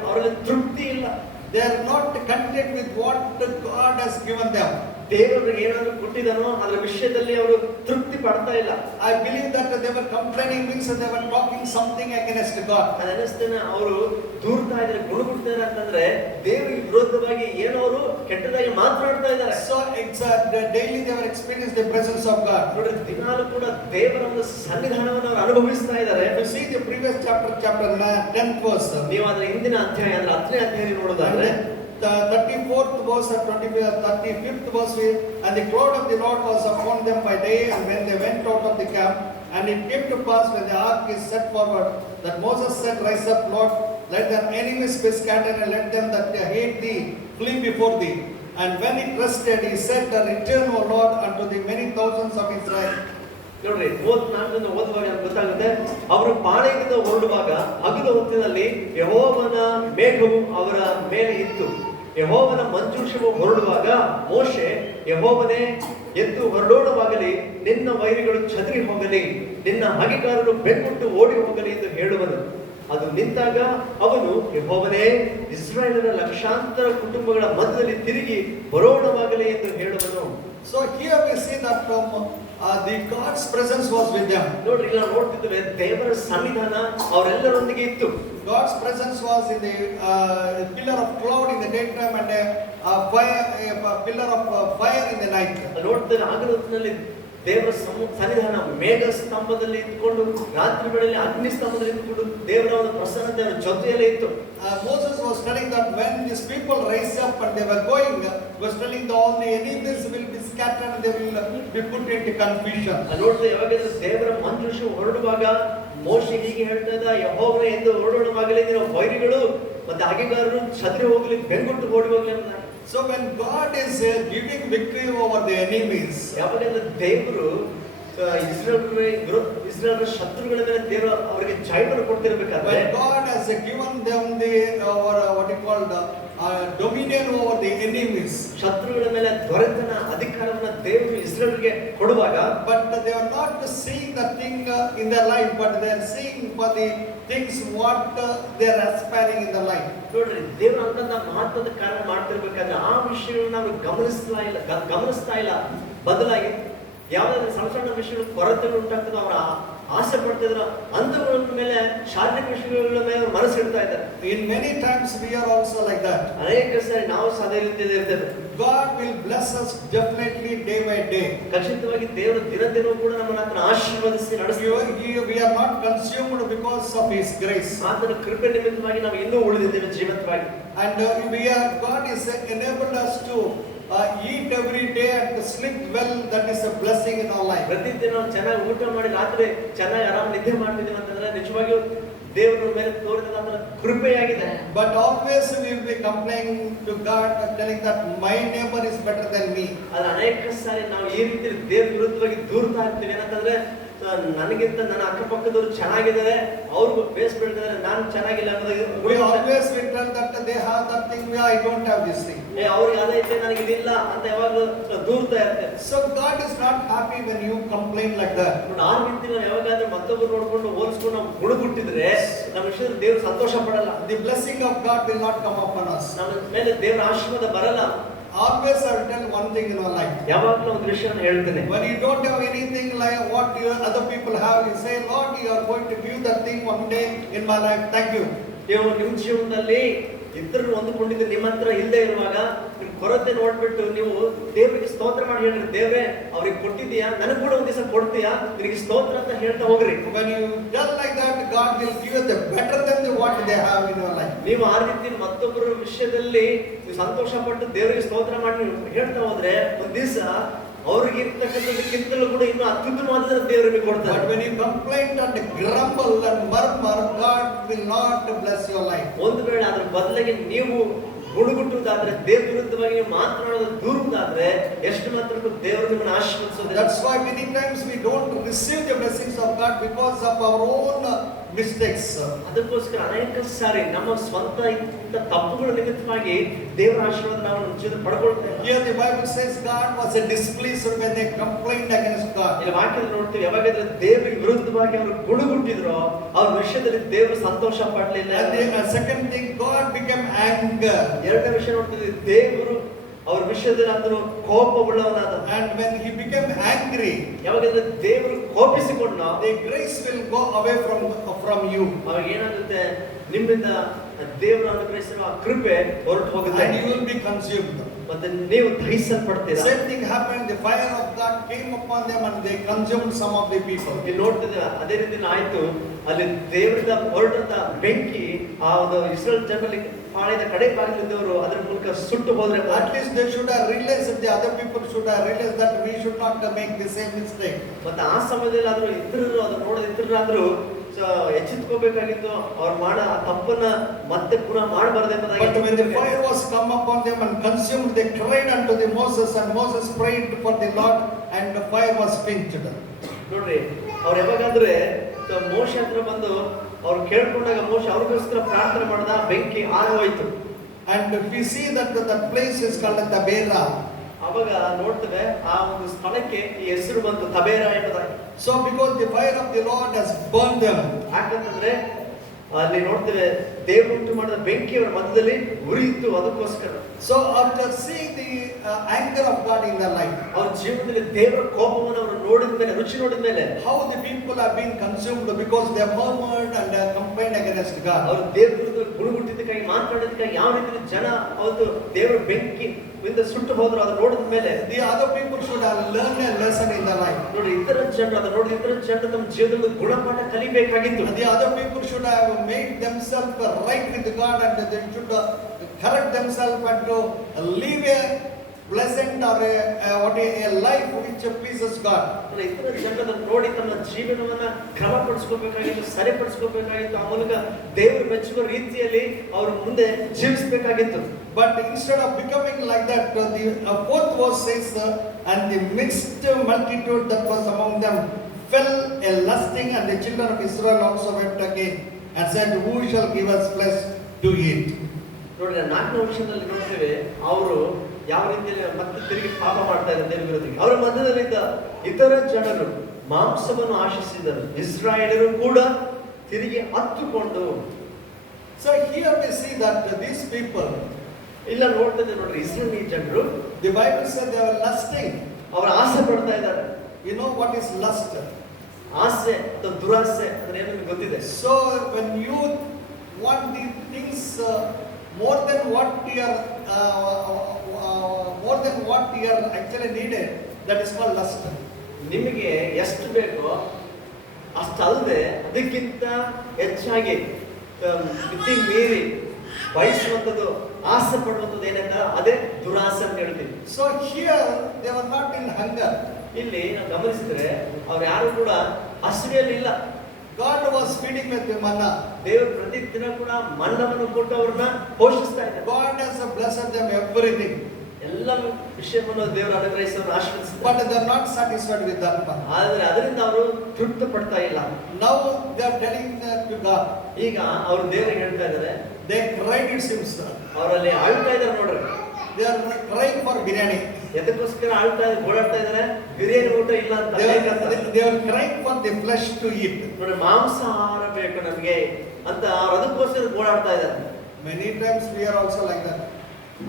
ಅವರಲ್ಲಿ ತೃಪ್ತಿ ಇಲ್ಲ. They are not content with what God has given them. ದೇವರಿಗೆ ಏನಾದರೂ ಕೊಟ್ಟಿದ್ದಾನೋ ಅದರ ವಿಷಯದಲ್ಲಿ ಅವರು ತೃಪ್ತಿ ಪಡ್ತಾ ಇಲ್ಲ. I believe that they were complaining means they were talking something against God. ನಾನು ಅನಿಸ್ತೇನೆ ಅವರು ದೂರ್ತಾ ಇದ್ದಾರೆ, ಗುಣಗುಡ್ತಾರೆ ಅಂತಂದ್ರೆ ದೇವರಿಗೆ ವಿರುದ್ಧವಾಗಿ ಏನೋ ಅವರು ಕೆಟ್ಟದಾಗಿ ಮಾತನಾಡ್ತಾ ಇದ್ದಾರೆ. So it's daily they were experiencing the presence of God. ನೋಡ್ರಿ, ದಿನಾಲೂ ಕೂಡ ದೇವರ ಒಂದು ಸನ್ನಿಧಾನವನ್ನು ಅವರು ಅನುಭವಿಸ್ತಾ ಇದ್ದಾರೆ. You see the previous chapter 10th verse. ನೀವು ಅದರ ಹಿಂದಿನ ಅಧ್ಯಾಯ ಅಂದ್ರೆ 10ನೇ ಅಧ್ಯಾಯ ನೋಡೋದಾದ್ರೆ the 34th verse or 35th verse, and the cloud of the Lord was upon them by day, and when they went out of the camp, and it came to pass when the ark is set forward, that Moses said, Rise up, Lord, let their enemies be scattered, and let them that hate thee flee before thee. And when it rested, he said, Return, O Lord, unto the many thousands of Israel. ನೋಡ್ರಿ, 34 ಓದುವಾಗ ಗೊತ್ತಾಗುತ್ತೆ, ಅವರು ಪಾಳೆಯದಿಂದ ಹೊರಡುವಾಗ ಹಗಲು ಹೊತ್ತಿನಲ್ಲಿ ಯೆಹೋವನ ಮೇಘವು ಅವರ ಮೇಲೆ ಇತ್ತು. ಯೆಹೋವನ ಮಂಜೂಷವು ಹೊರಡುವಾಗ ಮೋಶೆ, ಯೆಹೋವನೇ ಎದ್ದು ಹೊರಡೋಣವಾಗಲಿ, ನಿನ್ನ ವೈರಿಗಳು ಚದರಿ ಹೋಗಲಿ, ನಿನ್ನ ಹಗೆಗಾರರು ಬೆನ್ನುಟ್ಟು ಓಡಿ ಹೋಗಲಿ ಎಂದು ಹೇಳುವನು. ಅದು ನಿಂತಾಗ ಅವನು, ಯೆಹೋವನೇ, ಇಸ್ರಾಯೇಲರ ಲಕ್ಷಾಂತರ ಕುಟುಂಬಗಳ ಮಧ್ಯದಲ್ಲಿ ತಿರುಗಿ ಬರೋಣವಾಗಲಿ ಎಂದು ಹೇಳುವನು. So here we see that the God's presence was with them. ನೋಡ್ರಿ, ನಾವು ನೋಡ್ತಿದ್ದೇವೆ ದೇವರ ಸನ್ನಿಧಾನ ಅವರೆಲ್ಲರೊಂದಿಗೆ ಇತ್ತು. God's presence was in the pillar of cloud in the daytime and a pillar of fire in the night. ನೋಡ್ತೇವೆ ಆಗಲೊತ್ತಿನಲ್ಲಿ ದೇವರ ಸನ್ನಿಧಾನ ಮೇಘ ಸ್ತಂಭದಲ್ಲಿ ಇದ್ದುಕೊಂಡು, ರಾತ್ರಿ ವೇಳೆಯಲ್ಲಿ ಅಗ್ನಿ ಸ್ತಂಭದಲ್ಲಿ ಇದ್ದುಕೊಂಡು ದೇವರ ಒಂದು ಪ್ರಸನ್ನತೆ ಅವರ ಜೊತೆಯಲ್ಲೇ ಇತ್ತು. Moses was telling that when these people raised up and they were going, was telling that all the enemies will be scattered and they will be put into confusion. ನೋಡ್ತೇವೆ ಯಾವಾಗಾದ್ರೂ ದೇವರ ಮನುಷ್ಯ ಹೊರಡುವಾಗ ಮೋಶೆ ಹೀಗೆ ಹೇಳ್ತಾ ಇದ್ದ, ಯೆಹೋವನೇ ಎಂದು ಹೊರಡೋಣವಾಗಲಿ, ನಿನ್ನ ವೈರಿಗಳು ಮತ್ತೆ ಹಗೆಗಾರರು ಚದರಿ ಹೋಗಲಿ, ಬೆಂಗುಟ್ಟು ಓಡಿ ಹೋಗಲಿ ಅಂತ. So when God is giving victory over the enemies, ಯಾವಾಗಂದ್ರೆ ದೇವರು ಇಸ್ರಾಯೇಲ್ ಶತ್ರುಗಳ ಮೇಲೆ ದೇವರು ಅವರಿಗೆ ಜಯವನ್ನು ಕೊಡ್ತಿರ್ಬೇಕಾದ್ರೆ, when God has given them the what you call dominion over the enemies, ಶತ್ರುಗಳ ಮೇಲೆ ದೊರೆತನ ಅಧಿಕಾರವನ್ನ ದೇವರು ಇಸ್ರಾಯೇಲ್ಗೆ ಕೊಡುವಾಗ, but they are not seeing the thing in their life, but they are seeing for the things what they are aspiring in the life. ನೋಡ್ರಿ, ದೇವರು ಅಂತಂದ ಮಹತ್ವದ ಕಾರ್ಯ ಮಾಡ್ತಿರ್ಬೇಕಾದ್ರೆ ಆ ವಿಷಯಗಳನ್ನ ನಾವು ಗಮನಿಸ್ತಾ ಇಲ್ಲ. ಬದಲಾಗಿ ಯಾವ್ದಾದ್ರು ಸಣ್ಣ ಸಣ್ಣ ವಿಷಯಗಳು ಕೊರತೆಗಳು ಉಂಟಾಗ್ತದೆ, ಅವರ ಆಸೆ ಪಡ್ತಿದ್ರ ಅಂತಗಳ ಮೇಲೆ, ಶಾರೀರಿಕ ವಿಷಯಗಳ ಮೇಲೆ ಮನಸ್ಸು ಇಡ್ತಾ ಇದ್ದಾರೆ. In many times we are also like that. ಅನೇಕ ಸಾರಿ ನಾವು ಅದೇ ರೀತಿಯಲ್ಲಿ ಇರ್ತೇವೆ. God will bless us definitely day by day. ಖಚಿತವಾಗಿ ದೇವರು ದಿನವೂ ಕೂಡ ನಮ್ಮನ್ನ ಆಶೀರ್ವದಿಸಿ ನಡೆಸ್ತೀವಿ. We are not consumed because of His grace. ಆತನ ಕೃಪೆ ನಿಮಿತ್ತವಾಗಿ ನಾವು ಇನ್ನೂ ಉಳಿದಿದ್ದೇವೆ ಜೀವಂತವಾಗಿ. And God is enabled us to eat every day and sleep well. That is a blessing in our life. ಪ್ರತಿದಿನ ನಾವು ಚೆನ್ನಾಗಿ ಊಟ ಮಾಡಿ ರಾತ್ರಿ ಚೆನ್ನಾಗಿ ಆರಾಮ ನಿದ್ದೆ ಮಾಡ್ತಿದ್ದೀವಿ ಅಂತಂದ್ರೆ ನಿಜವಾಗಿಯೂ ದೇವರ ಮೇಲೆ ತೋರಿದ ಕೃಪೆಯಾಗಿದೆ. But always we will be complaining to God, telling that my neighbor is better than me. ಅದು ಅನೇಕ ಸಾರಿ ನಾವು ಈ ರೀತಿ ದೇವರ ವಿರುದ್ಧವಾಗಿ ದೂರ್ತಾ ಇರ್ತೀವಿ. ಏನಂತಂದ್ರೆ ನನಗಿಂತ ನನ್ನ ಅಕ್ಕಪಕ್ಕದವರು ಚೆನ್ನಾಗಿದ್ದಾರೆ, ಅವ್ರಿಗೂ ಬೇಸ್ ಬೀಳ್ತಿದ್ದಾರೆ, ನಾನು ಚೆನ್ನಾಗಿಲ್ಲ ಅನ್ನೋದು. We always will tell that they have that thing, I don't have this thing. ಅವ್ರಿಗೆ ಅದೇ ಐತೆ, ನನಗೆ ಇದಿಲ್ಲ ಅಂತ ಯಾವಾಗಲೂ ದೂರ್ತಾ ಇರ್ತೇವೆ. So God is not happy when you complain like that. ಆ ರೀತಿ ನಾವು ಯಾವಾಗಾದ್ರೂ ಮತ್ತೊಬ್ಬರು ನೋಡ್ಕೊಂಡು ಹೋಲಿಸ್ಕೊಂಡು ನಾವು ಗುಣಗುಟ್ಟಿದ್ರೆ ನಮ್ಮ ವಿಷಯದಲ್ಲಿ ದೇವರು ಸಂತೋಷ ಪಡಲ್ಲ. The blessing of God will not come upon us. ನಮ್ಮ ಮೇಲೆ ದೇವರ ಆಶೀರ್ವಾದ ಬರಲ್ಲ. Always I will tell one thing in our life. ಯಾವಾಗಲೂ ಒಂದು ವಿಷಯನ ಹೇಳ್ತೇನೆ. When you don't have anything like what other people have, you say, Lord, you are going to give that thing one day in my life. Thank you. ನೀವು ನಿಮ್ಮ ಜೀವನದಲ್ಲಿ ಇತರರು ಹೊಂದಿಕೊಂಡಿದ್ದು ನಿಮ್ಮ ಹತ್ರ ಇಲ್ಲದೆ ಇರುವಾಗ ನಿಮ್ ಕೊರತೆ ನೋಡ್ಬಿಟ್ಟು ನೀವು ದೇವರಿಗೆ ಸ್ತೋತ್ರ ಮಾಡಿ ಹೇಳ್ರಿ, ದೇವ್ರೆ ಅವ್ರಿಗೆ ಕೊಟ್ಟಿದ್ದೀಯಾ, ನನಗೆ ಕೂಡ ಒಂದ್ ದಿವಸ ಕೊಡ್ತೀಯಾ, ನಿನಗೆ ಸ್ತೋತ್ರ ಅಂತ ಹೇಳ್ತಾ ಹೋಗ್ರಿ. When you tell like that, God will give you the better than what they have in your life. ನೀವು ಆ ರೀತಿ ಮತ್ತೊಬ್ಬರ ವಿಷಯದಲ್ಲಿ ನೀವು ಸಂತೋಷ ಪಟ್ಟು ದೇವರಿಗೆ ಸ್ತೋತ್ರ ಮಾಡಿ ಹೇಳ್ತಾ ಹೋದ್ರೆ ಒಂದ್ ದಿವಸ ಅವ್ರಿಗೆ ಇರ್ತಕ್ಕಂಥದಕ್ಕಿಂತಲೂ ಕೂಡ ಇನ್ನು ಅತ್ಯುತ್ತಮವಾದ ದೇವರಿಗೆ ಕೊಡ್ತಾರೆ. But when you complain and grumble and murmur, God will not bless your life. ಒಂದು ವೇಳೆ ಅದ್ರ ಬದಲಾಗಿ ನೀವು ಗುಣಗುಟ್ಟುವುದಾದ್ರೆ, ದೇವ್ರ ವಿರುದ್ಧವಾಗಿ ನೀವು ಮಾತನಾಡೋದು ದೂರುವುದಾದ್ರೆ ಎಷ್ಟು ಮಾತ್ರಕ್ಕೂ ದೇವರು ನಿಮ್ಮನ್ನು ಆಶೀರ್ವದಿಸೋದಿಲ್ಲ. That's why many times we don't receive the blessings of God because of our own mistakes. ಅದಕ್ಕೋಸ್ಕರ ಅನೇಕ ಸಾರಿ ನಮ್ಮ ಸ್ವಂತ ತಪ್ಪುಗಳ ನಿಮಿತ್ತವಾಗಿ ದೇವರ ಆಶೀರ್ವಾದ ನಾವು ನಮ್ಮ ಜೀವನದಲ್ಲಿ ಪಡ್ಕೊಳ್ತೇವೆ. Here the Bible says God was displeased when they complained against God. ಇಲ್ಲಿ ವಾಕ್ಯದಲ್ಲಿ ನೋಡ್ತೀವಿ, ಯಾವಾಗಾದ್ರೆ ದೇವರಿಗೆ ವಿರುದ್ಧವಾಗಿ ಅವರು ಗುಣಗುಟ್ಟಿದ್ರು ಅವ್ರ ವಿಷಯದಲ್ಲಿ ದೇವರು ಸಂತೋಷ ಪಡಲಿಲ್ಲ. And the second thing, God became anger. ಎರಡನೇ ವಿಷಯ ನೋಡ್ತೀವಿ, ದೇವರು ಅವ್ರ ವಿಷಯದಲ್ಲಿ ಅದನ್ನು ಕೋಪವುಳ್ಳವನಾದ. And when he became angry, ಯಾವಾಗಂದ್ರೆ ದೇವರು ಕೋಪಿಸಿಕೊಂಡ, the grace will go away from you. ಅವಾಗ ಏನಾಗುತ್ತೆ, ನಿಮ್ಮಿಂದ ದೇವರು ಅನುಗ್ರಹಿಸಿರುವ ಆ ಕೃಪೆ ಹೊರಟು ಹೋಗುತ್ತೆ. And you will be consumed. ಮತ್ತೆ ನೀವು ದಹಿಸಲ್ಪಡ್ತೀರಾ. Same thing happened. The fire of God came upon them and they consumed some of the people. ಇಲ್ಲಿ ನೋಡ್ತಿದ್ರೆ ಅದೇ ರೀತಿ ಆಯ್ತು. ಅಲ್ಲಿ ದೇವರಿಂದ ಹೊರಟಂತ ಬೆಂಕಿ ಆ ಒಂದು ಇಸ್ರೇಲ್ ಜನರಲ್ಲಿ ಪಾಳೆಯದ ಕಡೆ ಭಾಗದಲ್ಲಿದ್ದವರು ಅದರ ಮೂಲಕ ಸುಟ್ಟು ಹೋದ್ರೆ, at least they should have realized that the other people should have realized that we should not make the same mistake. ಮತ್ತೆ ಆ ಸಮಯದಲ್ಲಿ ಆದ್ರೂ ಇತರರು ಅದನ್ನ ನೋಡಿದ ಇತರರಾದ್ರೂ ಎಚ್ಚೆತ್ಕೋಬೇಕಾಗಿತ್ತು, ಅವ್ರು ಮಾಡೋ ತಪ್ಪನ್ನ ಮತ್ತೆ ಪುನಃ ಮಾಡಬಾರದು ಎಂಬುದಾಗಿ. But when the fire was come upon them and consumed, they cried unto the Moses, and Moses prayed for the Lord, and the fire was quenched. ನೋಡ್ರಿ, ಅವ್ರು ಯಾವಾಗಾದ್ರೆ ಮೋಶೆ ಹತ್ರ ಬಂದು ಅವ್ರು ಕೇಳ್ಕೊಂಡಾಗ ಮೋಶೆ ಅವ್ರಿಗೋಸ್ಕರ ಪ್ರಾರ್ಥನೆ ಮಾಡಿದ, ಬೆಂಕಿ ಆರೋಯ್ತು. And we see that that place is called Tabera. ಅವಾಗ ನೋಡ್ತೇವೆ ಆ ಒಂದು ಸ್ಥಳಕ್ಕೆ ಈ ಹೆಸರು ಬಂತು ತಬೇರ ಎಂಬುದಾಗಿ. So because the fire of the Lord has burned them. ಯಾಕಂತಂದ್ರೆ ಅಲ್ಲಿ ನೋಡ್ತೇವೆ ದೇವರು ಉಂಟು ಮಾಡಿದ ಬೆಂಕಿ ಅವರ ಮಧ್ಯದಲ್ಲಿ ಉರಿಯಿತು, ಅದಕ್ಕೋಸ್ಕರ. So after seeing the anger of God in their life, ಅವ್ರ ಜೀವನದಲ್ಲಿ ದೇವರ ಕೋಪವನ್ನು ಅವರು ನೋಡಿದ ಮೇಲೆ, ರುಚಿ ನೋಡಿದ ಮೇಲೆ, how the people have been consumed because they have murmured and complained against God. ಅವರು ದೇವರ ವಿರುದ್ಧ ಗುಣಗುಟ್ಟಿದ್ದಕ್ಕಾಗಿ ಮಾತನಾಡಿದ್ದಕ್ಕಾಗಿ ಯಾವ ರೀತಿ ಜನ ಅವತ್ತು ದೇವರ ಬೆಂಕಿ ಇಂದ ಸುಟ್ಟು ಹೋದ್ರು ಅದನ್ನು ನೋಡಿದ ಮೇಲೆ The other people should have learned a lesson in their life. ನೋಡಿ ಇತರ ಜನರು ಅದನ್ನು ನೋಡಿ ಇತರ ಜನರು ತಮ್ಮ ಜೀವನದಲ್ಲಿ ಗುಣಪಾಠ ಕಲಿಬೇಕಾಗಿತ್ತು. The other people should have made themselves right with God and they should correct themselves and to live a pleasant or a life which pleases God. ಇತರ ಜನರನ್ನು ನೋಡಿ ತಮ್ಮ ಜೀವನವನ್ನ ಕ್ರಮಪಡಿಸ್ಕೋಬೇಕಾಗಿತ್ತು, ಸರಿಪಡಿಸ್ಕೋಬೇಕಾಗಿತ್ತು. ಆ ಮೂಲಕ ದೇವರು ಮೆಚ್ಚುವ ರೀತಿಯಲ್ಲಿ ಅವರು ಮುಂದೆ ಜೀವಿಸಬೇಕಾಗಿತ್ತು. But instead of becoming like that, the fourth verse says, and the mixed multitude that was among them fell a lusting, and the children of Israel also wept again and said, who shall give us flesh to eat? ನೋಡಿ, 4ನೇ ವರ್ಷದಲ್ಲಿ ನೋಡ್ತೇವೆ ಅವರು ಯಾವ ರೀತಿಯಲ್ಲಿ ಮತ್ತೆ ತಿರುಗಿ ಪಾಪ ಮಾಡ್ತಾ ಇದ್ದಾರೆ ದೇವರ ವಿರೋಧಿಗೆ. ಅವರ ಮಧ್ಯದಲ್ಲಿದ್ದ ಇತರ ಜನರು ಮಾಂಸವನ್ನು ಆಶಿಸಿದರು, ಇಸ್ರಾಯೇಲರು ಕೂಡ ತಿರುಗಿ ಹತ್ತುಕೊಂಡು. So here we see that these people, ಇಲ್ಲ ನೋಡ್ತದೆ ನೋಡ್ರಿ, ಇಸ್ರೇಲಿ ಜನರು the Bible said they were lusting. ಅವರು ಆಸೆ ಪಡ್ತಾ ಇದ್ದಾರೆ. You know what is lust? ಆಸೆ ಅಥವಾ ದುರಾಸೆ ಅಂದ್ರೆ ಏನು ನಿಮಗೆ ಗೊತ್ತಿದೆ. So when you want the things more than what you are actually needed, that is called lust. ನಿಮಗೆ ಎಷ್ಟು ಬೇಕೋ ಅಷ್ಟಲ್ಲದೆ ಅದಕ್ಕಿಂತ ಹೆಚ್ಚಾಗಿ ಮಿತಿ ಮೀರಿ ಬಯಸುವಂಥದ್ದು, ಆಸೆ ಪಡುವಂಥದ್ದು ಏನಂತ ಅದೇ ದುರಾಸೆ ಅಂತ ಹೇಳ್ತೀವಿ. So here they were not in hunger. ಇಲ್ಲಿ ನಾವು ಗಮನಿಸಿದ್ರೆ ಅವ್ರು ಯಾರು ಕೂಡ ಹಸಿವೆಯಲ್ಲಿ ಇಲ್ಲ. God was feeding with the manna. ದೇವರು ಪ್ರತಿ ದಿನ ಕೂಡ ಮನ್ನವನ್ನು ಕೊಟ್ಟು ಅವ್ರನ್ನ ಪೋಷಿಸ್ತಾ ಇದ್ದಾರೆ. God has blessed them everything. ಎಲ್ಲ ವಿಷಯವನ್ನು ದೇವರು ಅನುಗ್ರಹಿಸೋರು ಆಶೀರ್ವದಿಸಿದ್ದಾರೆ. But they are not satisfied with that. ಆದರೆ ಅದರಿಂದ ಅವರು ತೃಪ್ತಿ ಪಡ್ತಾ ಇಲ್ಲ. Now they are telling to God. ಈಗ ಅವರು ದೇವರಿಗೆ ಹೇಳ್ತಾ ಇದ್ದಾರೆ, They cried, it seems. ಅವರಲ್ಲಿ ಆಳ್ತಾ ಇದ್ದಾರೆ ನೋಡ್ರಿ. They are crying for biryani. ಎದಕ್ಕೋಸ್ಕರ ಆಳ್ತಾ ಇದ್ದಾರೆ, ಓಡಾಡ್ತಾ ಇದ್ದಾರೆ? ಬಿರಿಯಾನಿ ಊಟ ಇಲ್ಲ ಅಂತ. They are crying for the flesh to eat. ನೋಡಿ, ಮಾಂಸಾಹಾರ ಬೇಕು ನಮಗೆ ಅಂತ ಅವ್ರು ಅದಕ್ಕೋಸ್ಕರ ಓಡಾಡ್ತಾ ಇದ್ದಾರೆ. Many times we are also like that.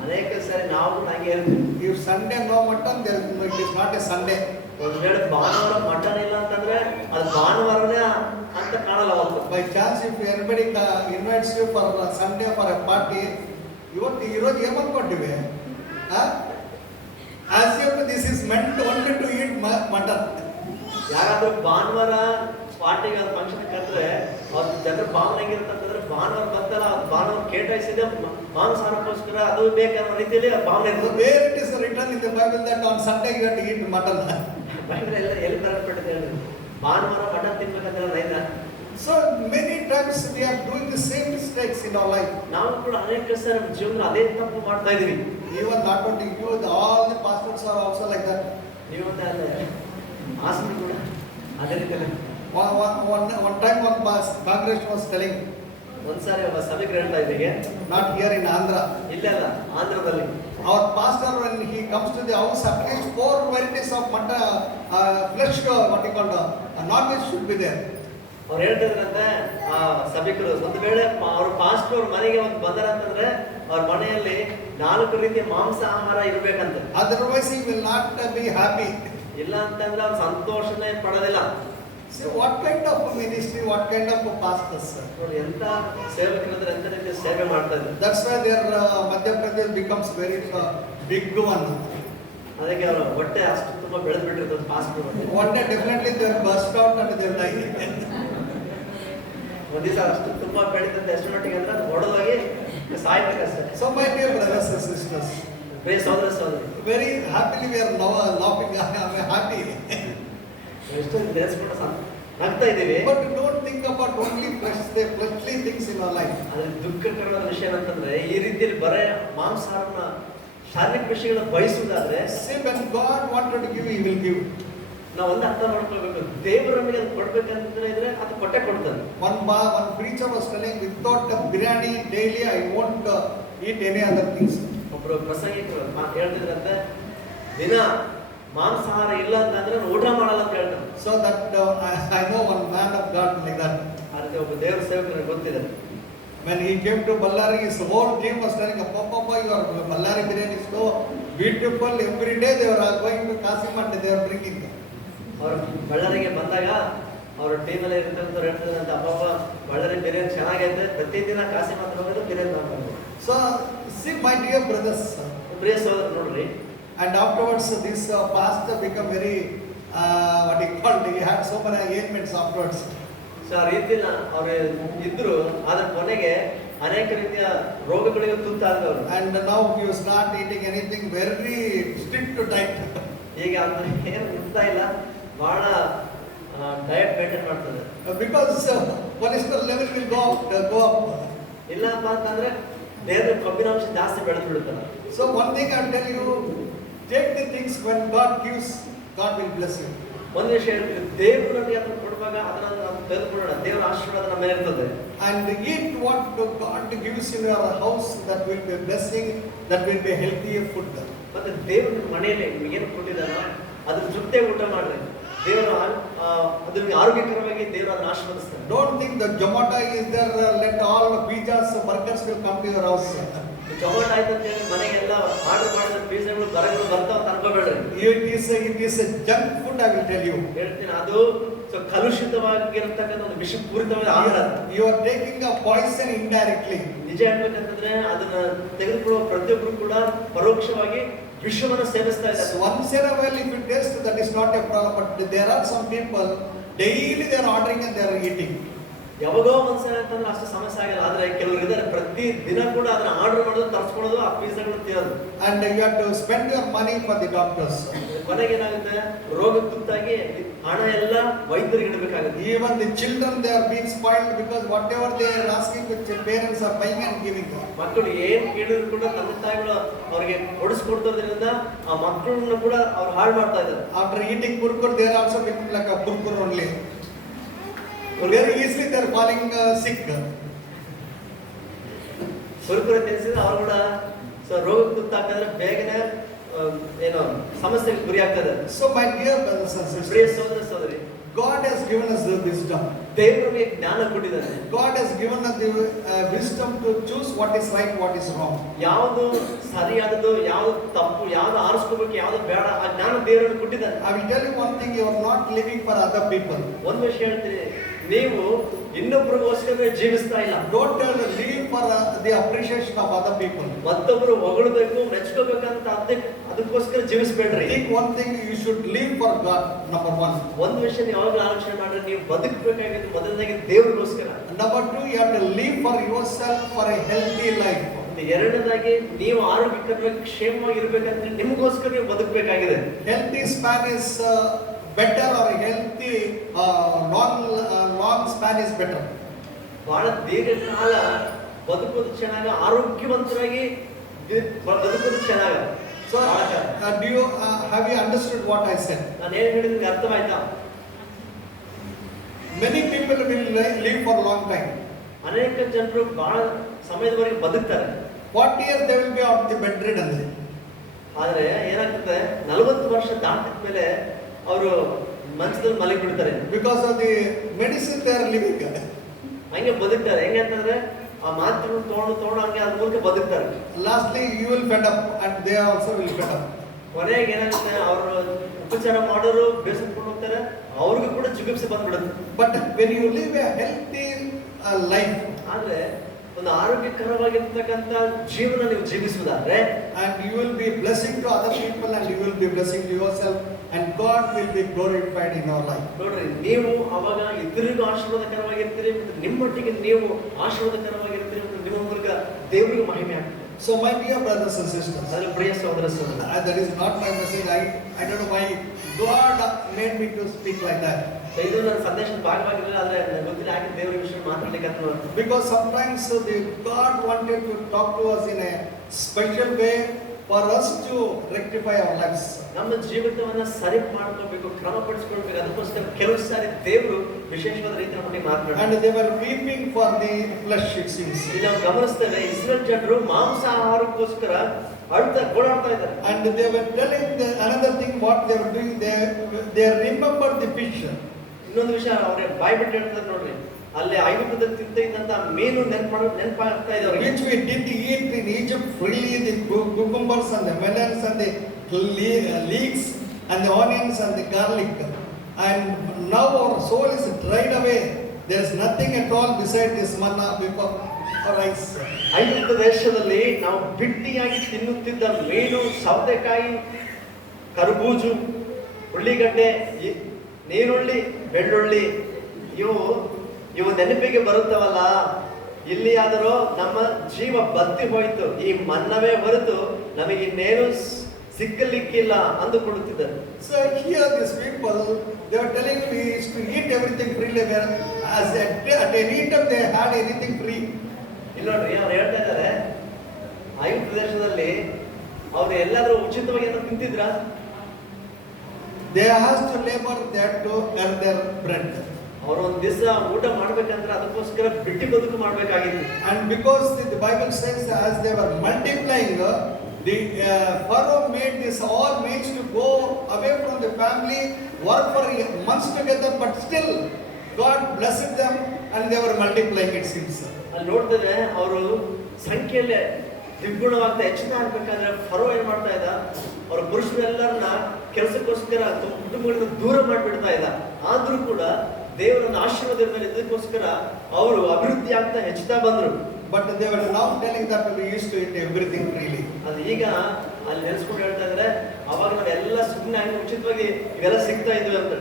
ಅನೇಕ ಸರಿ ನಾವು ಹಾಗೆ ಹೇಳ್ತೀವಿ. If Sunday no mutton, it is not a Sunday. ಒಂದ್ ವೇಳೆ ಭಾನುವಾರ ಮಟನ್ ಇಲ್ಲ ಅಂತಂದ್ರೆ ಅದು ಭಾನುವಾರನೇ ಅಂತ ಕಾಣಲ್ಲ ಅವತ್ತು. By chance, if anybody invites you for Sunday for a party, ಇವತ್ತು ಇರೋದು ಏನು ಅನ್ಕೊಂಡಿವೆ? As if this is meant only to eat mutton. ಯಾರಾದ್ರೂ ಭಾನುವಾರ ಪಾರ್ಟಿಗೆ ಫಂಕ್ಷನ್ ಕರೆದ್ರೆ ಅವ್ರ ಜನರ ಭಾವನೆ ಹೆಂಗಿರುತ್ತಂತಂದ್ರೆ ಭಾನುವಾರ ಬಂತಲ್ಲ, ಭಾನುವಾರ ಕೇಟಾಯಿಸಿದೆ ಮಾಂಸಾಹಾರಕ್ಕೋಸ್ಕರ ಅದು ಬೇಕನ್ನೋ ರೀತಿಯಲ್ಲಿ ಭಾವನೆ ಇರ್ತದೆ. Where it is written in the Bible that on Sunday you have to eat mutton? Bible ಎಲ್ಲ ಎಲ್ಲಿ ಬರೆದ್ಬಿಟ್ಟಿದೆ ಹೇಳಿ, ಭಾನುವಾರ ಮಟನ್ ತಿನ್ಬೇಕಂದ್ರೆ ರೈತ. So many times we are doing the same mistakes in our life. ನಾವು ಕೂಡ ಅನೇಕ ಸರಿ ನಮ್ಮ ಜೀವನ ಅದೇ ತಪ್ಪು ಮಾಡ್ತಾ ಇದೀವಿ. Even not only you, all the pastors are also like that. ನೀವು ಅಂತ ಅಲ್ಲ, ಆಸ್ತಿ ಕೂಡ ಅದೇ ರೀತಿಯಲ್ಲಿ. One time one congregation was telling, ಒಂದ್ಸಾರಿ ಒಬ್ಬ ಸಭೆಗೆ ಹೇಳ್ತಾ ಇದ್ದೀಗೆ, not here in Andhra. ಇಲ್ಲೆಲ್ಲ ಆಂಧ್ರದಲ್ಲಿ. Our pastor, when he comes to the house, at least 4 varieties of mutton, flesh, what you call non-veg should be there. ಅವ್ರು ಹೇಳ್ತಾ ಇದ್ರಂತೆ ಆ ಸಭಿಕರು, ಒಂದು ವೇಳೆ ಅವ್ರ ಪಾಸ್ಟರ್ ಅವ್ರ ಮನೆಗೆ ಒಂದು ಬಂದಾರ ಅಂತಂದ್ರೆ ಅವ್ರ ಮನೆಯಲ್ಲಿ 4 ರೀತಿಯ ಮಾಂಸ ಆಹಾರ ಇರ್ಬೇಕಂತ. Otherwise he will not be happy. ಇಲ್ಲ ಅಂತಂದ್ರೆ ಅವ್ರು ಸಂತೋಷನೇ ಪಡೋದಿಲ್ಲ. See what kind of ministry, what kind of pastors. ನೋಡಿ ಎಂತ ಸೇವಕರಂದ್ರೆ ಎಂತ ರೀತಿಯ ಸೇವೆ ಮಾಡ್ತಾ ಇದ್ದಾರೆ. That's why their Madhya Pradesh becomes very big one. ಅದಕ್ಕೆ ಅವರು ಹೊಟ್ಟೆ ಅಷ್ಟು ತುಂಬಾ ಬೆಳೆದು ಬಿಟ್ಟಿರ್ತದೆ ಪಾಸ್ಟರ್ ಹೊಟ್ಟೆ. One day definitely they will burst out and they will die. ಒಂದ್ ದಿವಸ ಅಷ್ಟು ತುಂಬಾ ಬೆಳೀತಂತೆ, ಎಷ್ಟು ಮಟ್ಟಿಗೆ ಅಂದ್ರೆ ಅದು ಹೊಡೆದೋಗಿ ಸಾಯ್ಬೇಕಷ್ಟೇ. So my dear brothers and sisters, ಪ್ರಿಯ ಸಹೋದರ ಸಹೋದರಿ, very happily we are now laughing. I am happy. ಎಷ್ಟು ದೇಶಪಟ್ಟು ನಗ್ತಾ ಇದ್ದೀವಿ. But don't think about only fleshly things in our life. ಅದ್ರ ದುಃಖಕರವಾದ ವಿಷಯ ಏನಂತಂದ್ರೆ ಈ ರೀತಿಯಲ್ಲಿ ಬರೇ ಮಾಂಸಾಹಾರನ ಶಾರೀರಿಕ ವಿಷಯಗಳನ್ನ ಬಯಸುವುದಾದ್ರೆ, See, when God wanted to give, He will give. ನಾವು ಒಂದು ಅರ್ಥ ಮಾಡ್ಕೊಳ್ಬೇಕು, ದೇವರು ನಮಗೆ ಅದು ಕೊಡ್ಬೇಕಂತ ಇದ್ರೆ ಅದು ಕೊಟ್ಟೆ ಕೊಡ್ತಾನೆ. One preacher was telling, without biryani daily I won't eat any other things. ಒಬ್ರು ಪ್ರಸಂಗಿಕರು ಹೇಳ್ತಿದ್ರಂತೆ, ದಿನ ಮಾಂಸಾಹಾರ ಇಲ್ಲ ಅಂತಂದ್ರೆ ನಾನು ಊಟ ಮಾಡಲ್ಲ ಅಂತ ಹೇಳ್ತಾನೆ. So that I know one man of God like that. ಅದಕ್ಕೆ ಒಬ್ಬ ದೇವರ ಸೇವಕನಿಗೆ ಗೊತ್ತಿದೆ. When he came to Ballari, his whole team was telling, Papa, your Ballari biryani is so beautiful. Every day they were going to Kasim and they were bringing them. ಅವರು ಬಳ್ಳಾರಿಗೆ ಬಂದಾಗ ಅವ್ರ ಟೀಮಲ್ಲಿ ಇರ್ತಕ್ಕಂಥವ್ರು ಹೇಳ್ತಾರೆ ಅಂತ, ಅಪ್ಪ ಬಳ್ಳಾರಿ ಬಿರಿಯಾನಿ ಚೆನ್ನಾಗೈತೆ, ಪ್ರತಿದಿನ ಕಾಸಿ ಮಾತ್ರ ಹೋಗೋದು ಬಿರಿಯಾನಿ ಮಾಡ್ಕೊಂಡು. So see, my dear brothers, ಪ್ರಿಯ ಸಹೋದರ ನೋಡ್ರಿ, and afterwards this pastor became very what he called, he had so many ailments afterwards. So ಆ ರೀತಿನ ಅವ್ರು ಇದ್ರು, ಆದ್ರೆ ಕೊನೆಗೆ ಅನೇಕ ರೀತಿಯ ರೋಗಗಳಿಗೆ ತುತ್ತಾದವರು. And now he was not eating anything, very strict to diet. ಈಗ ಅಂದ್ರೆ ಏನು ಇರ್ತಾ ಇಲ್ಲ, ಬಹಳ ಡಯಟ್ ಮೇಂಟೈನ್ ಮಾಡ್ತಾರೆ. Because cholesterol level will go up. ಇಲ್ಲಪ್ಪ ಅಂತಂದ್ರೆ ದೇಹದ ಕೊಬ್ಬಿನಾಂಶ ಜಾಸ್ತಿ ಬೆಳೆದು ಬಿಡುತ್ತಲ್ಲ. So one thing I tell you, take the things when God gives, God will bless you. ಒಂದು ವಿಷಯ ಹೇಳ್ತೀವಿ, ದೇವರು ನಮಗೆ ಅದನ್ನು ಕೊಡುವಾಗ ಅದನ್ನ ನಾವು ತೆಗೆದುಕೊಳ್ಳೋಣ, ದೇವರ ಆಶೀರ್ವಾದ ನಮ್ಮ ಮೇಲೆ ಇರ್ತದೆ. And eat what God gives in your house, that will be a blessing, that will be healthy food. ಮತ್ತೆ ದೇವರು ಮನೆಯಲ್ಲಿ ನಿಮಗೇನು ಕೊಟ್ಟಿದ್ದಾನೋ ಅದ್ರ ಜೊತೆ ಊಟ ಮಾಡ್ರಿ. ದೇವರು ಅದಕ್ಕೆ ಆರೋಗ್ಯಕರವಾಗಿ ದೇವರು ಅದನ್ನ ಆಶೀರ್ವದಿಸ್ತಾನೆ. Don't think the Zomato is there, let all pizzas, burgers will come to your house. Zomato ಆಯ್ತು ಅಂತ ಹೇಳಿ ಮನೆಗೆಲ್ಲ ಆರ್ಡರ್ ಮಾಡಿದ ಪಿಜ್ಜಾಗಳು ಬರಗಳು ಬರ್ತಾವ ಅಂತ ಅನ್ಕೋಬೇಡ್ರಿ. It is a junk food, I will tell you. ಹೇಳ್ತೀನಿ, ಅದು ಕಲುಷಿತವಾಗಿರತಕ್ಕಂಥ ಒಂದು ವಿಷಪೂರಿತವಾದ ಆಹಾರ. You are taking a poison indirectly. ನಿಜ ಹೇಳ್ಬೇಕಂತಂದ್ರೆ ಅದನ್ನ ತೆಗೆದುಕೊಳ್ಳುವ ಪ್ರತಿಯೊಬ್ಬರು ಕೂಡ ಪರೋಕ್ಷವಾಗಿ ವಿಷವನ್ನು ಸೇವಿಸ್ತಾ ಇದ್ದಾರೆ. Once in a while if you taste, that is not a problem, but there are some people daily they are ordering and they are eating. ಯಾವಾಗೋ ಒಂದ್ಸಲ ಅಂತಂದ್ರೆ ಅಷ್ಟು ಸಮಸ್ಯೆ ಆಗಲ್ಲ, ಆದ್ರೆ ಕೆಲವರು ಇದ್ದಾರೆ ಪ್ರತಿ ದಿನ ಕೂಡ ಅದನ್ನ ಆರ್ಡರ್ ಮಾಡೋದು, ತರಿಸ್ಕೊಳ್ಳೋದು, ಆ ಪಿಜ್ಜಾಗಳು ತಿನ್ನೋದು. And you have to spend your money for the doctors. ಕೊನೆಗೆ ಏನಾಗುತ್ತೆ, ರೋಗ ತುತ್ತಾಗಿ ಹಣ ಎಲ್ಲ ವೈದ್ಯರಿಗೆ ಇಡಬೇಕಾಗುತ್ತೆ. Even the children, they are being spoiled because whatever they are asking, which parents are buying and giving them. ಮಕ್ಕಳು ಏನ್ ಕೇಳಿದ್ರು ಕೂಡ ತಂದೆ ತಾಯಿಗಳು ಅವರಿಗೆ ಕೊಡಿಸ್ಕೊಡ್ತೋದ್ರಿಂದ ಆ ಮಕ್ಕಳನ್ನು ಕೂಡ ಅವ್ರು ಹಾಳು ಮಾಡ್ತಾ ಇದ್ದಾರೆ. After eating kurkur, they are also becoming like a kurkur only. Very easily they are falling sick. Kurkure ತಿನ್ಸಿದ್ರೆ ಅವ್ರು ಕೂಡ ರೋಗ ತುತ್ತಾಗ್ತದ್ರೆ ಬೇಗನೆ ಏನೋ ಸಮಸ್ಯೆಗೆ ಗುರಿ ಆಗ್ತದೆ. So my dear brothers and sisters, ಪ್ರಿಯ ಸಹೋದರ ಸಹೋದರಿ, God has given us the wisdom. ದೇವರು ನಮಗೆ ಜ್ಞಾನ ಕೊಟ್ಟಿದ್ದಾನೆ. God has given us the wisdom to choose what is right, what is wrong. ಯಾವುದು ಸರಿಯಾದದು, ಯಾವುದು ತಪ್ಪು, ಯಾವುದು ಆರಿಸ್ಕೋಬೇಕು, ಯಾವುದು ಬೇಡ, ಆ ಜ್ಞಾನ ದೇವರನ್ನು ಕೊಟ್ಟಿದ್ದಾನೆ. I will tell you one thing, you are not living for other people. ಒಂದು ವಿಷಯ ಹೇಳ್ತೀನಿ, ನೀವು ಇನ್ನೊಬ್ಬರಿಗೋಸ್ಕರ ಜೀವಿಸ್ತಾ ಇಲ್ಲ. Don't live for the appreciation of other people. ಮತ್ತೊಬ್ಬರು ಹೊಗಳಬೇಕು, ಮೆಚ್ಕೋಬೇಕಂತ ಅದಕ್ಕೋಸ್ಕರ ಜೀವಿಸಬೇಡ್ರಿ. Think one thing, you should live for God, number one. ಒಂದು ವಿಷಯ ನೀವು ಯಾವಾಗಲೂ ಆಲೋಚನೆ ಮಾಡ್ರಿ, ನೀವು ಬದುಕಬೇಕಾಗಿದ್ದು ಮೊದಲನೇಗೆ ದೇವರಿಗೋಸ್ಕರ. Number two, you have to live for yourself for a healthy life. ಎರಡನೇದಾಗಿ ನೀವು ಆರೋಗ್ಯಕರವಾಗಿ ಕ್ಷೇಮವಾಗಿ ಇರಬೇಕಂದ್ರೆ ನಿಮಗೋಸ್ಕರ ನೀವು ಬದುಕಬೇಕಾಗಿದೆ. Healthy span is better, or healthy long span is better. ಬಹಳ ದೀರ್ಘಕಾಲ ಬದುಕೋದು ಚೆನ್ನಾಗ, ಆರೋಗ್ಯವಂತರಾಗಿ ಬದುಕೋದು ಚೆನ್ನಾಗ. So do you have you understood what I said? ನಾನು ಏನು ಹೇಳಿದ್ರೆ ಅರ್ಥವಾಯ್ತಾ? Many people will live for long time. ಅನೇಕ ಜನರು ಬಹಳ ಸಮಯದವರೆಗೆ ಬದುಕ್ತಾರೆ. 40 years they will be out the bedridden. ಆದ್ರೆ ಏನಾಗ್ತದೆ, 40 ವರ್ಷ ದಾಟಿದ ಮೇಲೆ ಅವರು ಮಂಚದಲ್ಲಿ ಮಲಗಿ ಬಿಡ್ತಾರೆ. Because of the medicine they are living. ಹಂಗೆ ಬದುಕ್ತಾರೆ. ಹೆಂಗೆ ಅಂತಂದ್ರೆ ಆ ಮಾತ್ರೆಗಳು ತಗೊಂಡು ಹಂಗೆ ಅದ್ರ ಮೂಲಕ ಬದುಕ್ತಾರೆ. Lastly you will fed up and they also will fed up. ಕೊನೆಗೆ ಏನಾಗುತ್ತೆ, ಅವರು ಉಪಚಾರ ಮಾಡೋರು ಬೇಸತ್ಕೊಂಡು ಹೋಗ್ತಾರೆ, ಅವ್ರಿಗೂ ಕೂಡ ಚಿಕಿತ್ಸೆ ಬಂದ್ಬಿಡುತ್ತೆ. But when you live a healthy life, ಆದ್ರೆ ಒಂದು ಆರೋಗ್ಯಕರವಾಗಿರ್ತಕ್ಕಂಥ ಜೀವನ ನೀವು ಜೀವಿಸುವುದಾದ್ರೆ, and you will be blessing to other people and you will be blessing to yourself, and God will be glorified in your life. ನೋಡ್ರಿ, ನೀವು ಅವಾಗ ಇತರರಿಗೂ ಆಶೀರ್ವಾದಕರವಾಗಿರ್ತೀರಿ, ಮತ್ತು ನಿಮ್ಮೊಟ್ಟಿಗೆ ನೀವು ಆಶೀರ್ವಾದಕರವಾಗಿರ್ತೀರಿ, ಮತ್ತು ನಿಮ್ಮ ಮೂಲಕ ದೇವರಿಗೆ ಮಹಿಮೆ ಆಗ್ತದೆ. So my dear brothers and sisters, ಅದರ ಪ್ರಿಯ ಸಹೋದರ ಸಹೋದರಿ, that is not my message. I don't know why God made me to speak like that. ಇದು ನನ್ನ ಸಂದೇಶದ ಭಾಗವಾಗಿರಲಿಲ್ಲ, ಆದ್ರೆ ನನಗೆ ಗೊತ್ತಿಲ್ಲ ಯಾಕೆ ದೇವರ ವಿಷಯ ಮಾತಾಡ್ಲಿಕ್ಕೆ ಅಂತ. Because sometimes God wanted to talk to us in a special way, for us to rectify our lives. ನಮ್ಮ ಜೀವಿತವನ್ನ ಸರಿ ಮಾಡ್ಕೋಬೇಕು, ಕ್ರಮಪಡಿಸ್ಕೊಳ್ಬೇಕು. ಅದಕ್ಕೋಸ್ಕರ ಕೆಲವು ಸಾರಿ ದೇವರು ವಿಶೇಷವಾದ ರೀತಿಯ ಮಾಡಿ ಮಾತನಾಡ್ತಾರೆ. And they were weeping for the flesh, it seems. ಇಲ್ಲಿ ನಾವು ಗಮನಿಸ್ತೇವೆ, ಇಸ್ರೇಲ್ ಜನರು ಮಾಂಸಾಹಾರಕ್ಕೋಸ್ಕರ ಗೋಳಾಡ್ತಾ ಇದ್ದಾರೆ. And they were telling another thing what they were doing. They remembered the fish. ಇನ್ನೊಂದು ವಿಷಯ ಅವ್ರಿಗೆ ಬಾಯ್ ಬಿಟ್ಟು ಹೇಳ್ತಾರೆ ನೋಡ್ರಿ, ಅಲ್ಲಿ ಐಗುಪ್ತದಲ್ಲಿ ತಿಂತ ಇದ್ದಂತ ಮೀನು ನೆನಪಾಗ್ತಾ ಇದೆ ಅವ್ರಿಗೆ. Which we did eat in Egypt freely, the cucumbers and the melons and the leeks and the onions and the garlic. And now our soul is dried away. There is nothing at all beside this manna before our eyes. ಐಗುಪ್ತ ದೇಶದಲ್ಲಿ ನಾವು ಬಿಟ್ಟಿಯಾಗಿ ತಿನ್ನುತ್ತಿದ್ದ ಮೀನು, ಸೌತೆಕಾಯಿ, ಕರ್ಬೂಜು, ಉಳ್ಳಿಗಡ್ಡೆ, ನೀರುಳ್ಳಿ, ಬೆಳ್ಳುಳ್ಳಿ, ಇವು ನೆನಪಿಗೆ ಬರುತ್ತವಲ್ಲ. ಇಲ್ಲಿ ಆದರೂ ನಮ್ಮ ಜೀವ ಬತ್ತಿ ಹೋಯಿತು, ಈ ಮನ್ನವೇ ಹೊರತು ನಮಗೆ ಇನ್ನೇನು ಸಿಕ್ಕಲಿಕ್ಕಿಲ್ಲ ಅಂದುಕೊಳ್ಳುತ್ತಿದ್ದರು. So here these people, they were telling me to eat everything freely, as at any time they had anything free. ಇಲ್ಲ ನೋಡ್ರಿ, ಅವ್ರು ಹೇಳ್ತಾ ಇದ್ದಾರೆ, ಐಗುಪ್ತ ದೇಶದಲ್ಲಿ ಅವ್ರು ಎಲ್ಲಾದ್ರೂ ಉಚಿತವಾಗಿ ಏನೋ ತಿಂತಿದ್ರ? They has to labor, they had to earn their bread. ಅವರು ಒಂದು ದಿವಸ ಊಟ ಮಾಡ್ಬೇಕಂದ್ರೆ ಅದಕ್ಕೋಸ್ಕರ ಬಿಟ್ಟಿ ಬದುಕು ಮಾಡ್ಬೇಕಾಗಿತ್ತು. And because the Bible says as they were multiplying, the Pharaoh made this all maids to go away from the family, work for months together, but still God blessed them and they were multiplying, it seems. ಅಲ್ಲಿ ನೋಡ್ತೇವೆ, ಅವರು ಸಂಖ್ಯೆಯಲ್ಲೇ ದ್ವಿಗುಣವಾಗ್ತಾ ಹೆಚ್ಚುತ್ತಾ ಆಗ್ಬೇಕಾದ್ರೆ furrow ಏನ್ ಮಾಡ್ತಾ ಇದ್ದ, ಅವ್ರ ಪುರುಷರೆಲ್ಲರನ್ನ ಕೆಲಸಕ್ಕೋಸ್ಕರ ಕುಟುಂಬಗಳಿಂದ ದೂರ ಮಾಡಿಬಿಡ್ತಾ ಇದ್ದ. ಆದ್ರೂ ಕೂಡ ದೇವರನ್ನ ಆಶೀರ್ವಾದ ಮೇಲೆ ಇದಕ್ಕೋಸ್ಕರ ಅವರು ಅಭಿವೃದ್ಧಿ ಆಗ್ತಾ ಹೆಚ್ಚುತ್ತಾ ಬಂದ್ರು. But they were now telling that we used to eat everything freely. ಅದು ಈಗ ಅಲ್ಲಿ ನೆನೆಸ್ಕೊಂಡು ಹೇಳ್ತಾ ಇದ್ರೆ, ಅವಾಗ ನಾವೆಲ್ಲ ಸುಮ್ಮನೆ ಹಂಗೆ ಉಚಿತವಾಗಿ ಇವೆಲ್ಲ ಸಿಗ್ತಾ ಇದ್ವಿ ಅಂತ.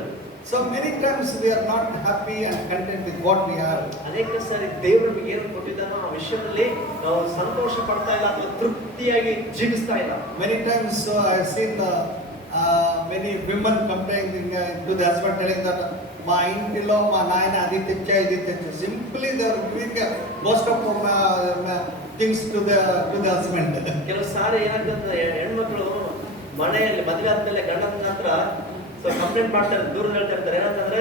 So many times we are not happy and content with what we have. ಅನೇಕ ಸಾರಿ ದೇವರು ನಮಗೆ ಏನು ಕೊಟ್ಟಿದ್ದಾನೋ ಆ ವಿಷಯದಲ್ಲಿ ನಾವು ಸಂತೋಷ ಪಡ್ತಾ ಇಲ್ಲ ಅಥವಾ ತೃಪ್ತಿಯಾಗಿ ಜೀವಿಸ್ತಾ ಇಲ್ಲ. Many times I have seen many women complaining to the husband, telling that my in-law, my nine, simply they are giving most of things to the husband. ಕೆಲವು ಸಾರಿ ಏನಾಗ್ತದೆ, ಹೆಣ್ಮಕ್ಳು ಮನೆಯಲ್ಲಿ ಮದುವೆ ಆದ್ಮೇಲೆ ಗಂಡನ ಹತ್ರ ಕಂಪ್ಲೇಂಟ್ ಮಾಡ್ತಾರೆ, ದೂರ ಹೇಳ್ತಾ ಇರ್ತಾರೆ. ಏನಂತಂದ್ರೆ,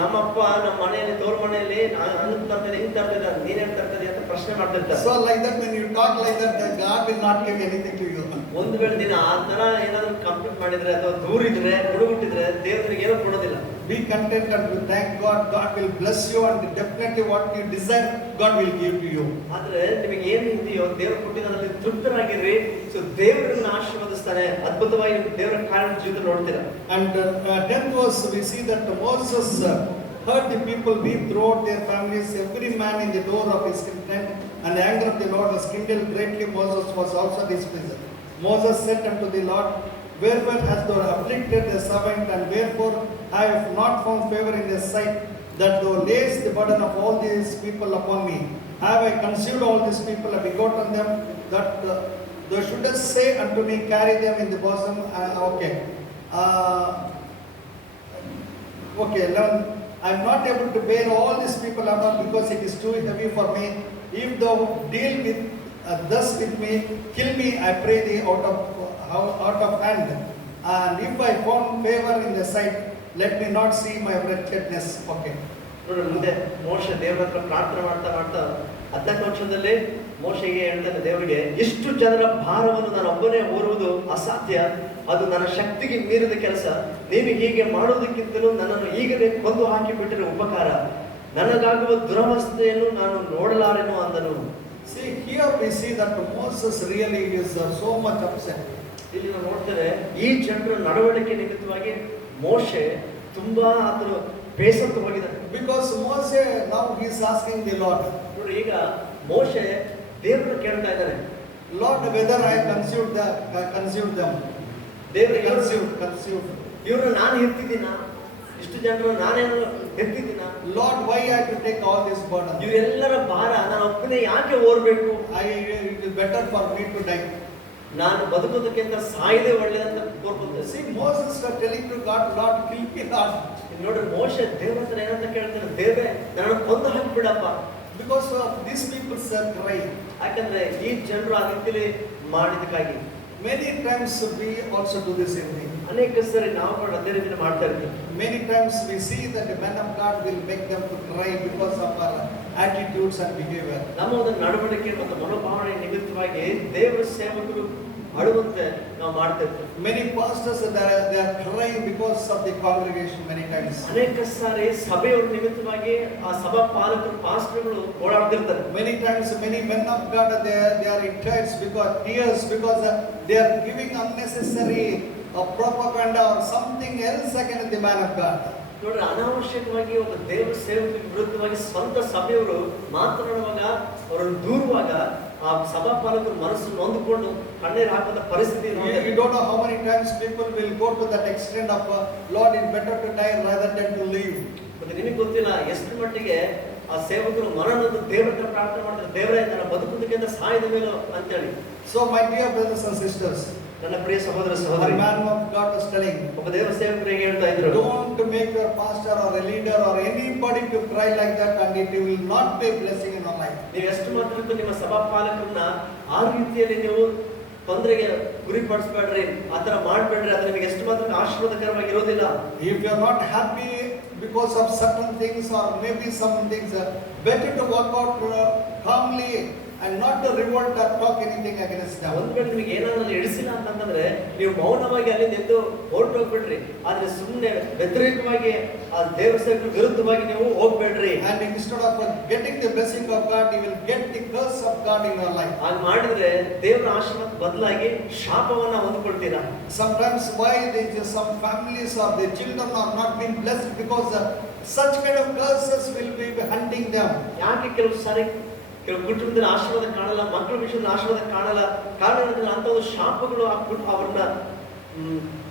ನಮ್ಮಪ್ಪ ನಮ್ಮ ಮನೆಯಲ್ಲಿ ತೋರ್ ಮನೆಯಲ್ಲಿ ಹಂಗ್ ತರ್ತದೆ, ಹಿಂಗ್ ತರ್ತದೆ, ನೀನೇನ್ ತರ್ತದೆ ಅಂತ ಪ್ರಶ್ನೆ ಮಾಡ್ತಿರ್ತಾರೆ. So like that, when you talk like that, God will not give anything to you. ಒಂದು ವೇಳೆ ದಿನ ಆ ತರ ಏನಾದ್ರು ಕಂಪ್ಲೇಂಟ್ ಮಾಡಿದ್ರೆ ಅಥವಾ ದೂರ ಇದ್ರೆ, ಹುಡುಗುಟ್ಟಿದ್ರೆ ದೇವರಿಗೆ ಏನೋ ಕೊಡೋದಿಲ್ಲ. Be content and thank God. God will bless you and definitely what you desire, God will give to you. ಆದ್ರೆ ನಿಮಗೆ ಏನು ಇದೆಯೋ ದೇವರು ಕೊಟ್ಟಿದ್ದರಲ್ಲಿ ತೃಪ್ತರಾಗಿರ್ರಿ. ಸೊ ದೇವರನ್ನ ಆಶೀರ್ವದಿಸ್ತಾನೆ. ಅದ್ಭುತವಾಗಿ ದೇವರ ಕಾರ್ಯ ಜೀವಿತ ನೋಡ್ತೀರಾ. And 10th verse we see that Moses heard the people weep throughout their families, every man in the door of his tent, and the anger of the Lord was kindled greatly. Moses was also displeased. Moses said unto the Lord, wherefore hast thou afflicted the servant, and wherefore I have not found favor in thy sight, that thou layest the burden of all these people upon me? Have I conceived all these people, and begotten them, that thou shouldest say unto me, carry them in the bosom? Okay, 11. I am not able to bear all these people alone, because it is too heavy for me. If thou deal with thus with me, kill me, I pray thee, out of hand. And if I found favor in the sight, let me not see my wretchedness. Okay. ನೋಡಿ, ಮುಂದೆ ಮೋಶೆ ದೇವರ ಹತ್ರ ಪ್ರಾರ್ಥನೆ ಮಾಡ್ತಾ 14 ವರ್ಷದಲ್ಲಿ ಮೋಶೆಗೆ ಹೇಳ್ತಾನೆ, ದೇವರಿಗೆ ಇಷ್ಟು ಜನರ ಭಾರವನ್ನು ನಾನು ಒಬ್ಬನೇ ಹೊರುವುದು ಅಸಾಧ್ಯ, ಅದು ನನ್ನ ಶಕ್ತಿಗೆ ಮೀರಿದ ಕೆಲಸ. ನೀವು ಹೀಗೆ ಮಾಡುವುದಕ್ಕಿಂತಲೂ ನನ್ನನ್ನು ಈಗಲೇ ಕೊಂದು ಹಾಕಿಬಿಟ್ಟರೆ ಉಪಕಾರ, ನನಗಾಗುವ ದುರವಸ್ಥೆಯನ್ನು ನಾನು ನೋಡಲಾರೆನು ಅಂದನು. See, here we see that Moses really is so much upset. ಇಲ್ಲಿ ನಾವು ನೋಡ್ತೇವೆ, ಈ ಜನರ ನಡವಳಿಕೆ ನಿಮಿತ್ತವಾಗಿ ಮೋಶೆ ತುಂಬಾ ಆತನು ಬೇಸತ್ತು ಹೋಗಿದ್ದಾನೆ. Because Moses now he is asking the Lord. ನೋಡಿ, ಈಗ ಮೋಶೆ ದೇವರನ್ನು ಕೇಳ್ತಾ ಇದ್ದಾನೆ, Lord, whether I conceived them. ದೇವರಿಗೆ conceived. ಇವ್ರನ್ನ ನಾನು ಎತ್ತಿದ್ದೀನ, ಇಷ್ಟು ಜನರು ನಾನೇನು ಎತ್ತಿದ್ದೀನ? Lord, why I have to take all this burden? ಇವರೆಲ್ಲರ ಭಾರ ನಾನು ಒಬ್ಬನೇ ಯಾಕೆ ಓರ್ಬೇಕು? It is better for me to die. ನಾನು ಬದುಕೋದಕ್ಕಿಂತ ಸಾಯದೆ ಒಳ್ಳೆಯದಂತ ಕೋರ್ಕೊಂಡೆ. See, Moses was telling to God, Lord, kill me, Lord. ನೋಡ್ರಿ, ಮೋಶೆ ದೇವರ ಹತ್ರ ಏನಂತ ಕೇಳ್ತಾನೆ, ದೇವ್ರೆ ನಾನು ಕೊಂದು ಹಾಕಿಬಿಡಪ್ಪ. Because of these people cry. ಯಾಕಂದ್ರೆ ಈ ಜನರು ಆ ರೀತಿಯಲ್ಲಿ ಮಾಡಿದಕ್ಕಾಗಿ. Many times we also do the same thing. ಅನೇಕ ಸರಿ ನಾವು ಕೂಡ ಅದೇ ರೀತಿ ಮಾಡ್ತಾ ಇರ್ತೀವಿ. Many times we see that the man of God will make them to cry because of our attitudes and behavior. ನಮ್ಮ ಒಂದು ನಡವಳಿಕೆ ಮತ್ತು ಮನೋಭಾವನೆ ನಿಮಿತ್ತವಾಗಿ ದೇವರ ಸೇವಕರು ಅಳುವಂತೆ ನಾವು ಮಾಡ್ತಾ ಇರ್ತೀವಿ. Many pastors they are crying because of the congregation many times. ಅನೇಕ ಸಾರಿ ಸಭೆಯವರ ನಿಮಿತ್ತವಾಗಿ ಆ ಸಭಾ ಪಾಲಕರು ಪಾಸ್ಟರ್ಗಳು ಓಡಾಡ್ತಿರ್ತಾರೆ. Many times many men of God they are in tears because they are giving unnecessary propaganda or something else against the man of God. ನೋಡ್ರಿ, ಅನಾವಶ್ಯಕವಾಗಿ ಒಬ್ಬ ದೇವ ಸೇವಕರಿಗೆ ವಿರುದ್ಧವಾಗಿ ಸ್ವಂತ ಸಭೆಯವರು ಮಾತನಾಡುವಾಗ ಅವರನ್ನು ದೂರುವಾಗ ಆ ಸಭಾ ಪಾಲಕರು ಮನಸ್ಸು ನೊಂದುಕೊಂಡು ಕಣ್ಣೀರು ಹಾಕದ ಪರಿಸ್ಥಿತಿ. You don't know how many times people will go to that extent of Lord, it's better to die rather than to live. ಮತ್ತೆ ನಿಮಗೆ ಗೊತ್ತಿಲ್ಲ ಎಷ್ಟು ಮಟ್ಟಿಗೆ ಆ ಸೇವಕರು ಮರಣದ ದೇವರ ಪ್ರಾರ್ಥನೆ ಮಾಡ್ತಾರೆ, ದೇವರೇ ನನ್ನ ಬದುಕುವುದಕ್ಕಿಂತ ಸಾಯದ ಮೇಲೂ ಅಂತೇಳಿ. So my dear brothers and sisters, ನನ್ನ ಪ್ರಿಯ ಸಹೋದರ a ಸಹೋದರಿ, man of God was telling, ಒಬ್ಬ ದೇವ ಸೇವಕರಿಗೆ ಹೇಳ್ತಾ ಇದ್ರು, don't make your pastor or a leader or anybody to cry like that, and it will not be a blessing in our life. ನೀವು ಎಷ್ಟು ಮಾತ್ರಕ್ಕೂ ನಿಮ್ಮ ಸಭಾ ಪಾಲಕರನ್ನ ಆ ರೀತಿಯಲ್ಲಿ ನೀವು ತೊಂದರೆಗೆ ಗುರಿಪಡಿಸಬೇಡ್ರಿ, ಆ ಥರ ಮಾಡಬೇಡ್ರಿ, ಅದು ನಿಮಗೆ ಎಷ್ಟು ಮಾತ್ರ ಆಶೀರ್ವಾದಕರವಾಗಿ ಇರೋದಿಲ್ಲ. If you are not happy because of certain things or maybe some things, better to walk out calmly and not to revolt or talk anything against them. ಒಂದು ವೇಳೆ ನಿಮಗೆ ಏನಾದರೂ ಇಡಿಸಿಲ್ಲ ಅಂತಂದ್ರೆ ನೀವು ಮೌನವಾಗಿ ಅಲ್ಲಿಂದ ಎದ್ದು ಹೊರಟು ಹೋಗ್ಬಿಡ್ರಿ, ಆದ್ರೆ ಸುಮ್ಮನೆ ವ್ಯತಿರೇಕವಾಗಿ ಆ ದೇವರ ಸೇವಕರ ವಿರುದ್ಧವಾಗಿ ನೀವು ಹೋಗ್ಬೇಡ್ರಿ. And instead of getting the blessing of God, you will get the curse of God in your life. ಹಾಗೆ ಮಾಡಿದ್ರೆ ದೇವರ ಆಶೀರ್ವಾದ ಬದಲಾಗಿ ಶಾಪವನ್ನ ಹೊಂದ್ಕೊಳ್ತೀರಾ. Sometimes why some families or the children are not being blessed because such kind of curses will be hunting them. ಯಾಕೆ ಕೆಲವು ಸಾರಿ ಕೆಲವು ಕುಟುಂಬದಲ್ಲಿ ಆಶೀರ್ವಾದ ಕಾಣಲ್ಲ, ಮಕ್ಕಳ ವಿಷಯದಲ್ಲಿ ಆಶೀರ್ವಾದ ಕಾಣಲ್ಲ, ಕಾರಣ ಅಂತ ಒಂದು ಶಾಪಗಳು ಅವ್ರನ್ನ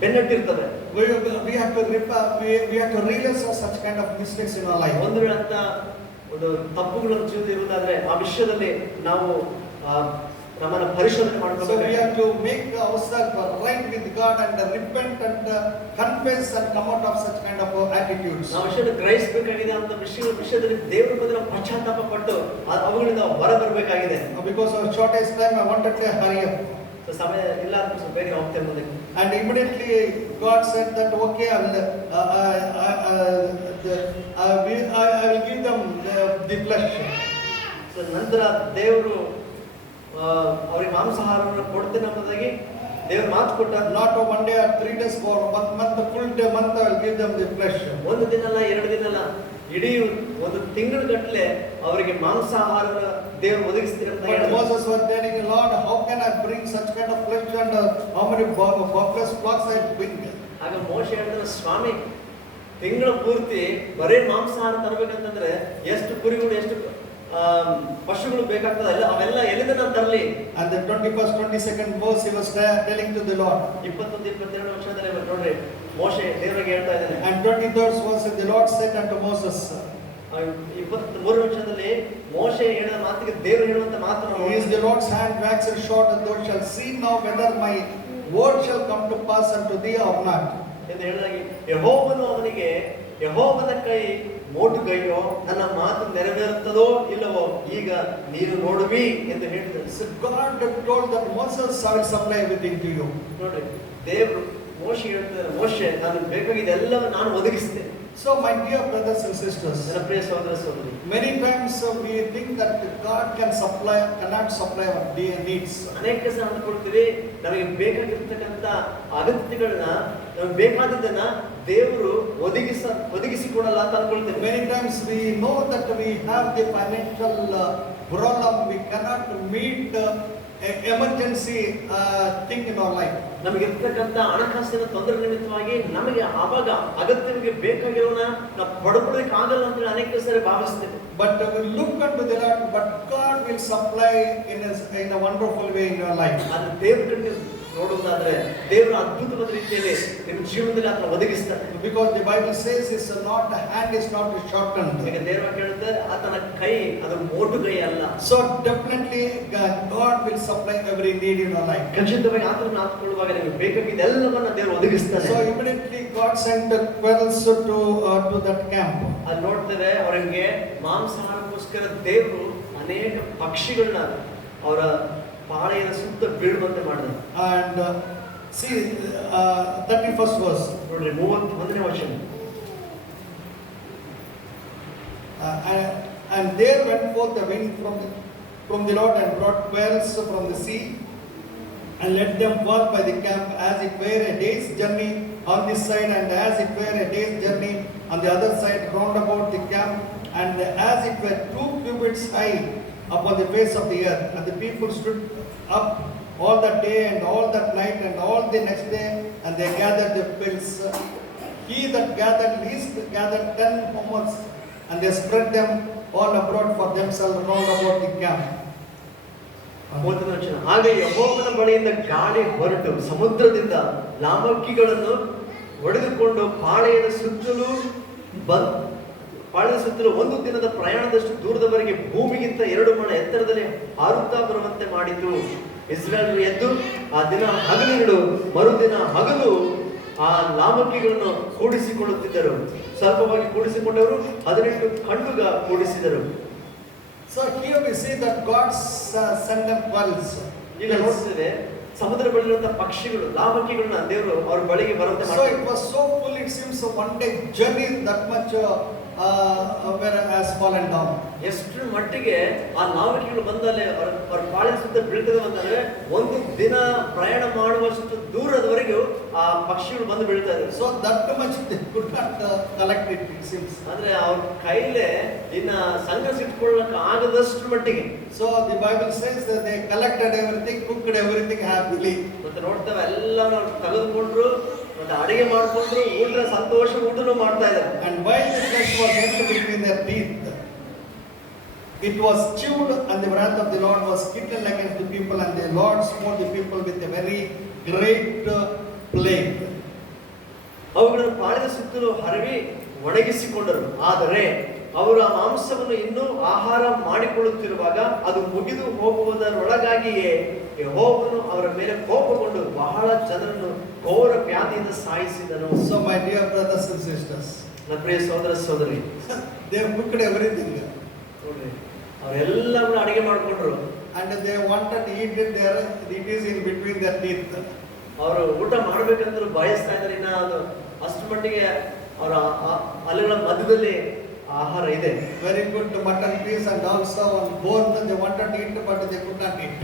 ಬೆನ್ನಟ್ಟಿರ್ತವೆ. We have to realize such kind of mistakes in our life. ಒಂದು ವೇಳೆ ಅಂತ ಒಂದು ತಪ್ಪುಗಳನ್ನು ಜೀವಿತ ಇರುವುದಾದ್ರೆ ಆ ವಿಷಯದಲ್ಲಿ ನಾವು ನಮ್ಮನ್ನ ಪರಿಶೋಧನೆ So we ಮಾಡ್ಕೋಬೇಕು. have to make ourselves right with God and repent and confess and come out of such kind of attitudes. ನಾವು ವಿಷಯದಲ್ಲಿ ಗ್ರಹಿಸಬೇಕಾಗಿದೆ ಅಂತ ವಿಷಯದಲ್ಲಿ ದೇವರ ಬಗ್ಗೆ ನಾವು ಪಶ್ಚಾತ್ತಾಪ ಪಟ್ಟು ಅವುಗಳಿಂದ ಹೊರ ಬರಬೇಕಾಗಿದೆ. Because of shortest time, I wanted to hurry up. So ಸಮಯ ಇಲ್ಲ ಅಂತ ಸ್ವಲ್ಪ ಬೇಗ ಹೋಗ್ತೇವೆ ಮುಂದಕ್ಕೆ. And immediately God said that okay, I will give them the flesh. So ನಂತರ ದೇವರು ಅವ್ರಿಗೆ ಮಾಂಸಾಹಾರವನ್ನು ಕೊಡ್ತೇನೆ ಅನ್ನೋದಾಗಿ ದೇವರು ಮಾತು ಕೊಟ್ಟ. Not 1 day or 3 days, for 1 month, full day month I will give them the flesh. ಒಂದು ದಿನ ಅಲ್ಲ, 2 ದಿನ ಅಲ್ಲ, ಇಡೀ ಒಂದು ತಿಂಗಳ ಗಟ್ಟಲೆ ಅವರಿಗೆ ಮಾಂಸಾಹಾರ ದೇವರು ಒದಗಿಸ್ತೀರಿ ಅಂತ But ಹೇಳಿದ್ರು. Moses was telling, Lord, how can I bring such kind of flesh and how many buffalo flocks I bring? ಆಗ ಮೋಶೆ ಹೇಳಿದ್ರೆ, ಸ್ವಾಮಿ ತಿಂಗಳ ಪೂರ್ತಿ ಬರೇ ಮಾಂಸಾಹಾರ ತರಬೇಕಂತಂದ್ರೆ ಎಷ್ಟು ಕುರಿಗಳು ಎಷ್ಟು ಪಶುಗಳು ಬೇಕಾಗ್ತದೆ, ಅವೆಲ್ಲ ಎಲ್ಲಿಂದ ನಾನು ತರಲಿ? And the 21st, 22nd verse he was telling to the Lord. 21-22 ವರ್ಷದಲ್ಲಿ ನೋಡ್ರಿ ಮೋಶೆ ದೇವರಿಗೆ ಹೇಳ್ತಾ ಇದ್ದಾನೆ. And 23rd verse the Lord said unto Moses. 23 ವರ್ಷದಲ್ಲಿ ಮೋಶೆ ಹೇಳಿದ ಮಾತಿಗೆ ದೇವರು ಹೇಳುವಂತ ಮಾತು, Is the Lord's hand waxed short, and thou shalt see now whether my word shall come to pass unto thee or not. ಎಂದು ಹೇಳಿದಾಗಿ ಯೆಹೋವನು ಅವನಿಗೆ, ಯೆಹೋವನ ಕೈ ಮೋಟುಗೈಯೋ, ನನ್ನ ಮಾತು ನೆರವೇರುತ್ತದೋ ಇಲ್ಲವೋ ಈಗ ನೀನು ನೋಡುವಿ ಎಂದು ಹೇಳಿದರು. So God told that Moses, I will supply everything to you. ನೋಡ್ರಿ, ದೇವರು ಮೋಶೆ ಹೇಳ್ತಾರೆ, ಮೋಶೆ ನಾನು ಬೇಕಾಗಿದೆ ಎಲ್ಲವೂ ನಾನು ಒದಗಿಸ್ತೇನೆ. So my dear brothers and sisters, ನನ್ನ ಪ್ರಿಯ ಸಹೋದರ ಸಹೋದರಿ, many times we think that God cannot supply our needs. ಅನೇಕ ಸಲ ಅಂದ್ಕೊಳ್ತೀವಿ ನಮಗೆ ಬೇಕಾಗಿರ್ತಕ್ಕಂಥ ಅಗತ್ಯಗಳನ್ನ, ನಮಗೆ ಬೇಕಾದದನ್ನ ದೇವರು ಒದಗಿಸಿಕೊಡಲ್ಲ ಅಂತ ಅನ್ಕೊಳ್ತೀವಿ. Many times we know that we have the financial problem, we cannot meet emergency thing in our life. ನಮಗೆ ಇರ್ತಕ್ಕಂಥ ಹಣಕಾಸಿನ ತೊಂದರೆ ನಿಮಿತ್ತವಾಗಿ ನಮಗೆ ಆವಾಗ ಅಗತ್ಯವಾಗಿ ಬೇಕಾಗಿರೋನ ನಾವು ಪಡ್ಕೊಳ್ಳೋದಕ್ಕೆ ಆಗಲ್ಲ ಅಂತ ಅನೇಕ ಸರಿ ಭಾವಿಸ್ತೇವೆ. But we look unto the Lord, but God will supply in a wonderful way in your life. ಅದು ದೇವರ ಕಡೆಗೆ ನೋಡುವುದಾದ್ರೆ ದೇವರ ಅದ್ಭುತವಾದ ರೀತಿಯಲ್ಲಿ ನಿಮ್ಮ ಜೀವನದಲ್ಲಿ ಅದನ್ನು ಒದಗಿಸ್ತಾರೆ. Because the Bible says his hand is not shortened. ಈಗ ದೇವರು ಹೇಳುತ್ತೆ ಆತನ ಕೈ ಅದು ಮೋಟು ಕೈ ಅಲ್ಲ. So definitely God will supply every need in your life. ಖಚಿತವಾಗಿ ಆತನ ಆತ್ಕೊಳ್ಳುವಾಗ ನಿಮಗೆ ಬೇಕಾಗಿದ್ದ ಎಲ್ಲವನ್ನ ದೇವರು ಒದಗಿಸ್ತಾನೆ. So immediately God sent the squirrels to that camp. ಅಲ್ಲಿ ನೋಡ್ತೇವೆ ಅವರಿಗೆ ಮಾಂಸಾಹಾರಕ್ಕೋಸ್ಕರ ದೇವರು ಅನೇಕ ಪಕ್ಷಿಗಳನ್ನ ಅವರ ಪಾಳೆಯದ ಸುತ್ತ ಬೀಳುವಂತೆ ಮಾಡಿದ. And see, 31st verse. ನೋಡ್ರಿ 31ನೇ ವಚನ. And there went forth the wind from the Lord and brought quails from the sea and let them fall by the camp as it were a day's journey on this side and as it were a day's journey on the other side round about the camp and as it were 2 cubits high upon the face of the earth. And the people stood up all that day and all that night and all the next day and they gathered the quails. He that gathered least gathered 10 homers and they spread them all abroad for themselves round about the camp. 30ನೇ ವಚನ. ಆಗ ಯೆಹೋವನ ಬಳಿಯಿಂದ ಗಾಳಿ ಹೊರಟು ಸಮುದ್ರದಿಂದ ಲಾಮಕ್ಕಿಗಳನ್ನು ಹೊಡೆದುಕೊಂಡು ಪಾಳೆಯದ ಸುತ್ತಲೂ ಒಂದು ದಿನದ ಪ್ರಯಾಣದಷ್ಟು ದೂರದವರೆಗೆ ಭೂಮಿಗಿಂತ 2 ಮೊಳ ಎತ್ತರದಲ್ಲಿ ಹಾರುತ್ತಾ ಬರುವಂತೆ ಮಾಡಿತು. ಇಸ್ರಾಯೇಲರು ಎದ್ದು ಆ ದಿನ ಹಗಲಿರುಳು ಮರುದಿನ ಹಗಲು ಆ ಲಾಮಕ್ಕಿಗಳನ್ನು ಕೂಡಿಸಿಕೊಳ್ಳುತ್ತಿದ್ದರು. ಸ್ವಲ್ಪವಾಗಿ ಕೂಡಿಸಿಕೊಂಡವರು 18 ಖಂಡುಗ ಕೂಡಿಸಿದರು. So here we see that God sent them quails. ಈಗ ನೋಡ್ತೇವೆ ಸಮುದ್ರ ಬಳಿಯಿರುವಂತಹ ಪಕ್ಷಿಗಳು ಲಾಮಕ್ಕಿಗಳನ್ನ ದೇವರು ಅವ್ರ ಬಳಿಗೆ ಬರುವಂತೆ So it was so full, it seems a one day journey that much where has fallen down. ಎಷ್ಟು ಮಟ್ಟಿಗೆ ಆ ಲಾಮಕ್ಕಿಗಳು ಬಂದಲ್ಲಿ ಅವ್ರ ಪಾಳೆ ಸುತ್ತ ಬೀಳ್ತದೆ ಅಂತಂದ್ರೆ ಒಂದು ದಿನ ಪ್ರಯಾಣ ಮಾಡುವಷ್ಟು ದೂರದವರೆಗೂ ಆ ಪಕ್ಷಿಗಳು ಬಂದು ಬೀಳ್ತಾ ಇದ್ದಾರೆ. So that much they could not collect it seems. ಅಂದ್ರೆ ಅವ್ರ ಕೈಲೇ ಇನ್ನ ಸಂಗ್ರಹಿಸಿಟ್ಕೊಳ್ಳಕ್ಕೆ ಆಗದಷ್ಟು ಮಟ್ಟಿಗೆ. So the Bible says that they collected everything, cooked everything happily. ಮತ್ತೆ ನೋಡ್ತೇವೆ ಎಲ್ಲರೂ ತೆಗೆದುಕೊಂಡ್ರು ಮತ್ತೆ ಅಡಿಗೆ ಮಾಡ್ಕೊಂಡ್ರು ಊಟನೂ ಮಾಡ್ತಾ ಇದ್ದಾರೆ. And while the flesh was yet between their teeth, it was chewed, and the wrath of the Lord was kindled against the people, and the Lord smote the people with a very great plague. ಅವುಗಳನ್ನು ಪಾಳೆದ ಸುತ್ತಲೂ ಹರವಿ ಒಣಗಿಸಿಕೊಂಡರು. ಆದರೆ ಅವರು ಆ ಮಾಂಸವನ್ನು ಇನ್ನೂ ಆಹಾರ ಮಾಡಿಕೊಳ್ಳುತ್ತಿರುವಾಗ ಅದು ಮುಗಿದು ಹೋಗುವುದರೊಳಗಾಗಿಯೇ ಯೆಹೋವನು ಅವರ ಮೇಲೆ ಕೋಪಗೊಂಡು ಬಹಳ ಜನರನ್ನು ಘೋರ ವ್ಯಾಧಿಯಿಂದ ಸಾಯಿಸಿದನು. So my dear brothers and sisters, ನನ್ನ ಪ್ರಿಯ ಸಹೋದರ ಸಹೋದರಿ, they cooked everything. ನೋಡ್ರಿ ಅವರೆಲ್ಲ ಕೂಡ ಅಡಿಗೆ ಮಾಡಿಕೊಂಡ್ರು. And they wanted to eat it there, it is in between their teeth. ಅವರು ಊಟ ಮಾಡ್ಬೇಕಂದ್ರು ಬಯಸ್ತಾ ಇದ್ದಾರೆ. ಇನ್ನ ಅದು ಅಷ್ಟು ಮಟ್ಟಿಗೆ ಅವರ ಅಲೆಗಳ ಮಧ್ಯದಲ್ಲಿ ಆಹಾರ ಇದೆ. Very good mutton piece and also one bone they wanted to eat but they could not eat.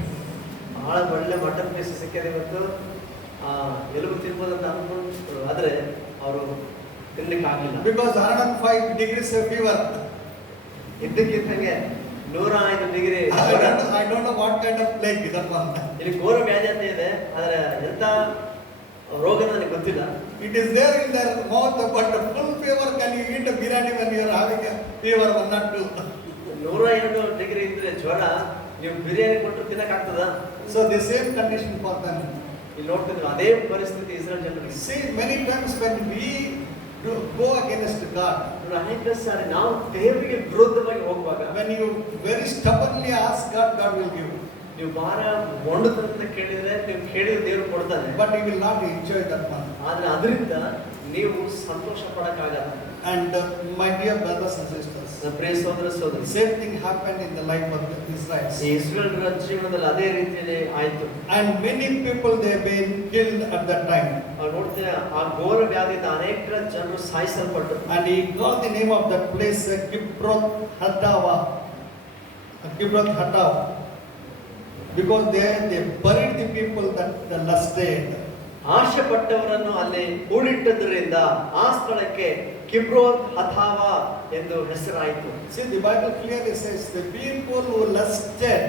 ಬಹಳ ಒಳ್ಳೆ ಮಟನ್ ಪೀಸ್ ಸಿಕ್ಕಿದೆ ಇವತ್ತು, ಎಲುಬು ತಿನ್ಬೋದಂತ ಅನ್ಕೊಂಡು, ಆದ್ರೆ ಅವರು ತಿನ್ಲಿಕ್ಕೆ ಆಗಲಿಲ್ಲ. Because 105 degrees fever. ಇದ್ದಕ್ಕಿದ್ದಂಗೆ 105 degree. I don't know what kind of plague that one. ಇಲ್ಲಿ ಘೋರ ವ್ಯಾಧಿ ಅಂತ ಇದೆ, ಆದ್ರೆ ಎಂತ ರೋಗ ನನಗೆ ಗೊತ್ತಿಲ್ಲ. It is there in their mouth, but full fever. Can you eat a biryani when you are having a fever 102? 102 degree ಇದ್ರೆ ಜ್ವರ, ನೀವು ಬಿರಿಯಾನಿ ಕೊಟ್ಟರು ತಿನ್ನಕ್ ಆಗ್ತದ? So the same condition for them. ಇಲ್ಲಿ ನೋಡ್ತಿದ್ರು ಅದೇ ಪರಿಸ್ಥಿತಿ ಇಸ್ರೇಲ್ ಜನರಿಗೆ. See, many times when we go against God, ಅನೇಕ ಸಾರಿ ನಾವು ದೇವರಿಗೆ ವಿರುದ್ಧವಾಗಿ ಹೋಗುವಾಗ, when you very stubbornly ask God, God will give. ನೀವು ಭಾರ ಮೊಂಡುತನದಿಂದ ಕೇಳಿದ್ರೆ ನೀವು ಕೇಳಿದ್ರೆ ದೇವರು ಕೊಡ್ತಾನೆ. But you will not enjoy that one. ಆದ್ರೆ ಅದರಿಂದ ನೀವು ಸಂತೋಷ ಪಡಕ್ಕಾಗಲ್ಲ. And my dear brothers and sisters, ಪ್ರಿಯ ಸಹೋದರ ಸಹೋದರಿ, same thing happened in the life of the Israelites. ಈ ಇಸ್ರೇಲರ ಜೀವನದಲ್ಲಿ ಅದೇ ರೀತಿಯಲ್ಲಿ ಆಯ್ತು. And many people they have been killed at that time. ನಾವು ನೋಡ್ತೇವೆ ಆ ಘೋರ ವ್ಯಾಧಿಯಿಂದ ಅನೇಕ ಜನರು ಸಾಯಿಸಲ್ಪಟ್ಟರು. And he called the name of that place Kibroth Hattaavah. Kibroth Hattaavah. Because they buried the people that lusted. ಆಶೆ ಪಟ್ಟವರನ್ನು ಅಲ್ಲಿ ಕೂಡಿಟ್ಟದ್ರಿಂದ ಆ ಸ್ಥಳಕ್ಕೆ ಕಿಬ್ರೋತ್ ಹತಾವಾ ಎಂದು ಹೆಸರಾಯಿತು. See, the Bible clearly says the people who lusted,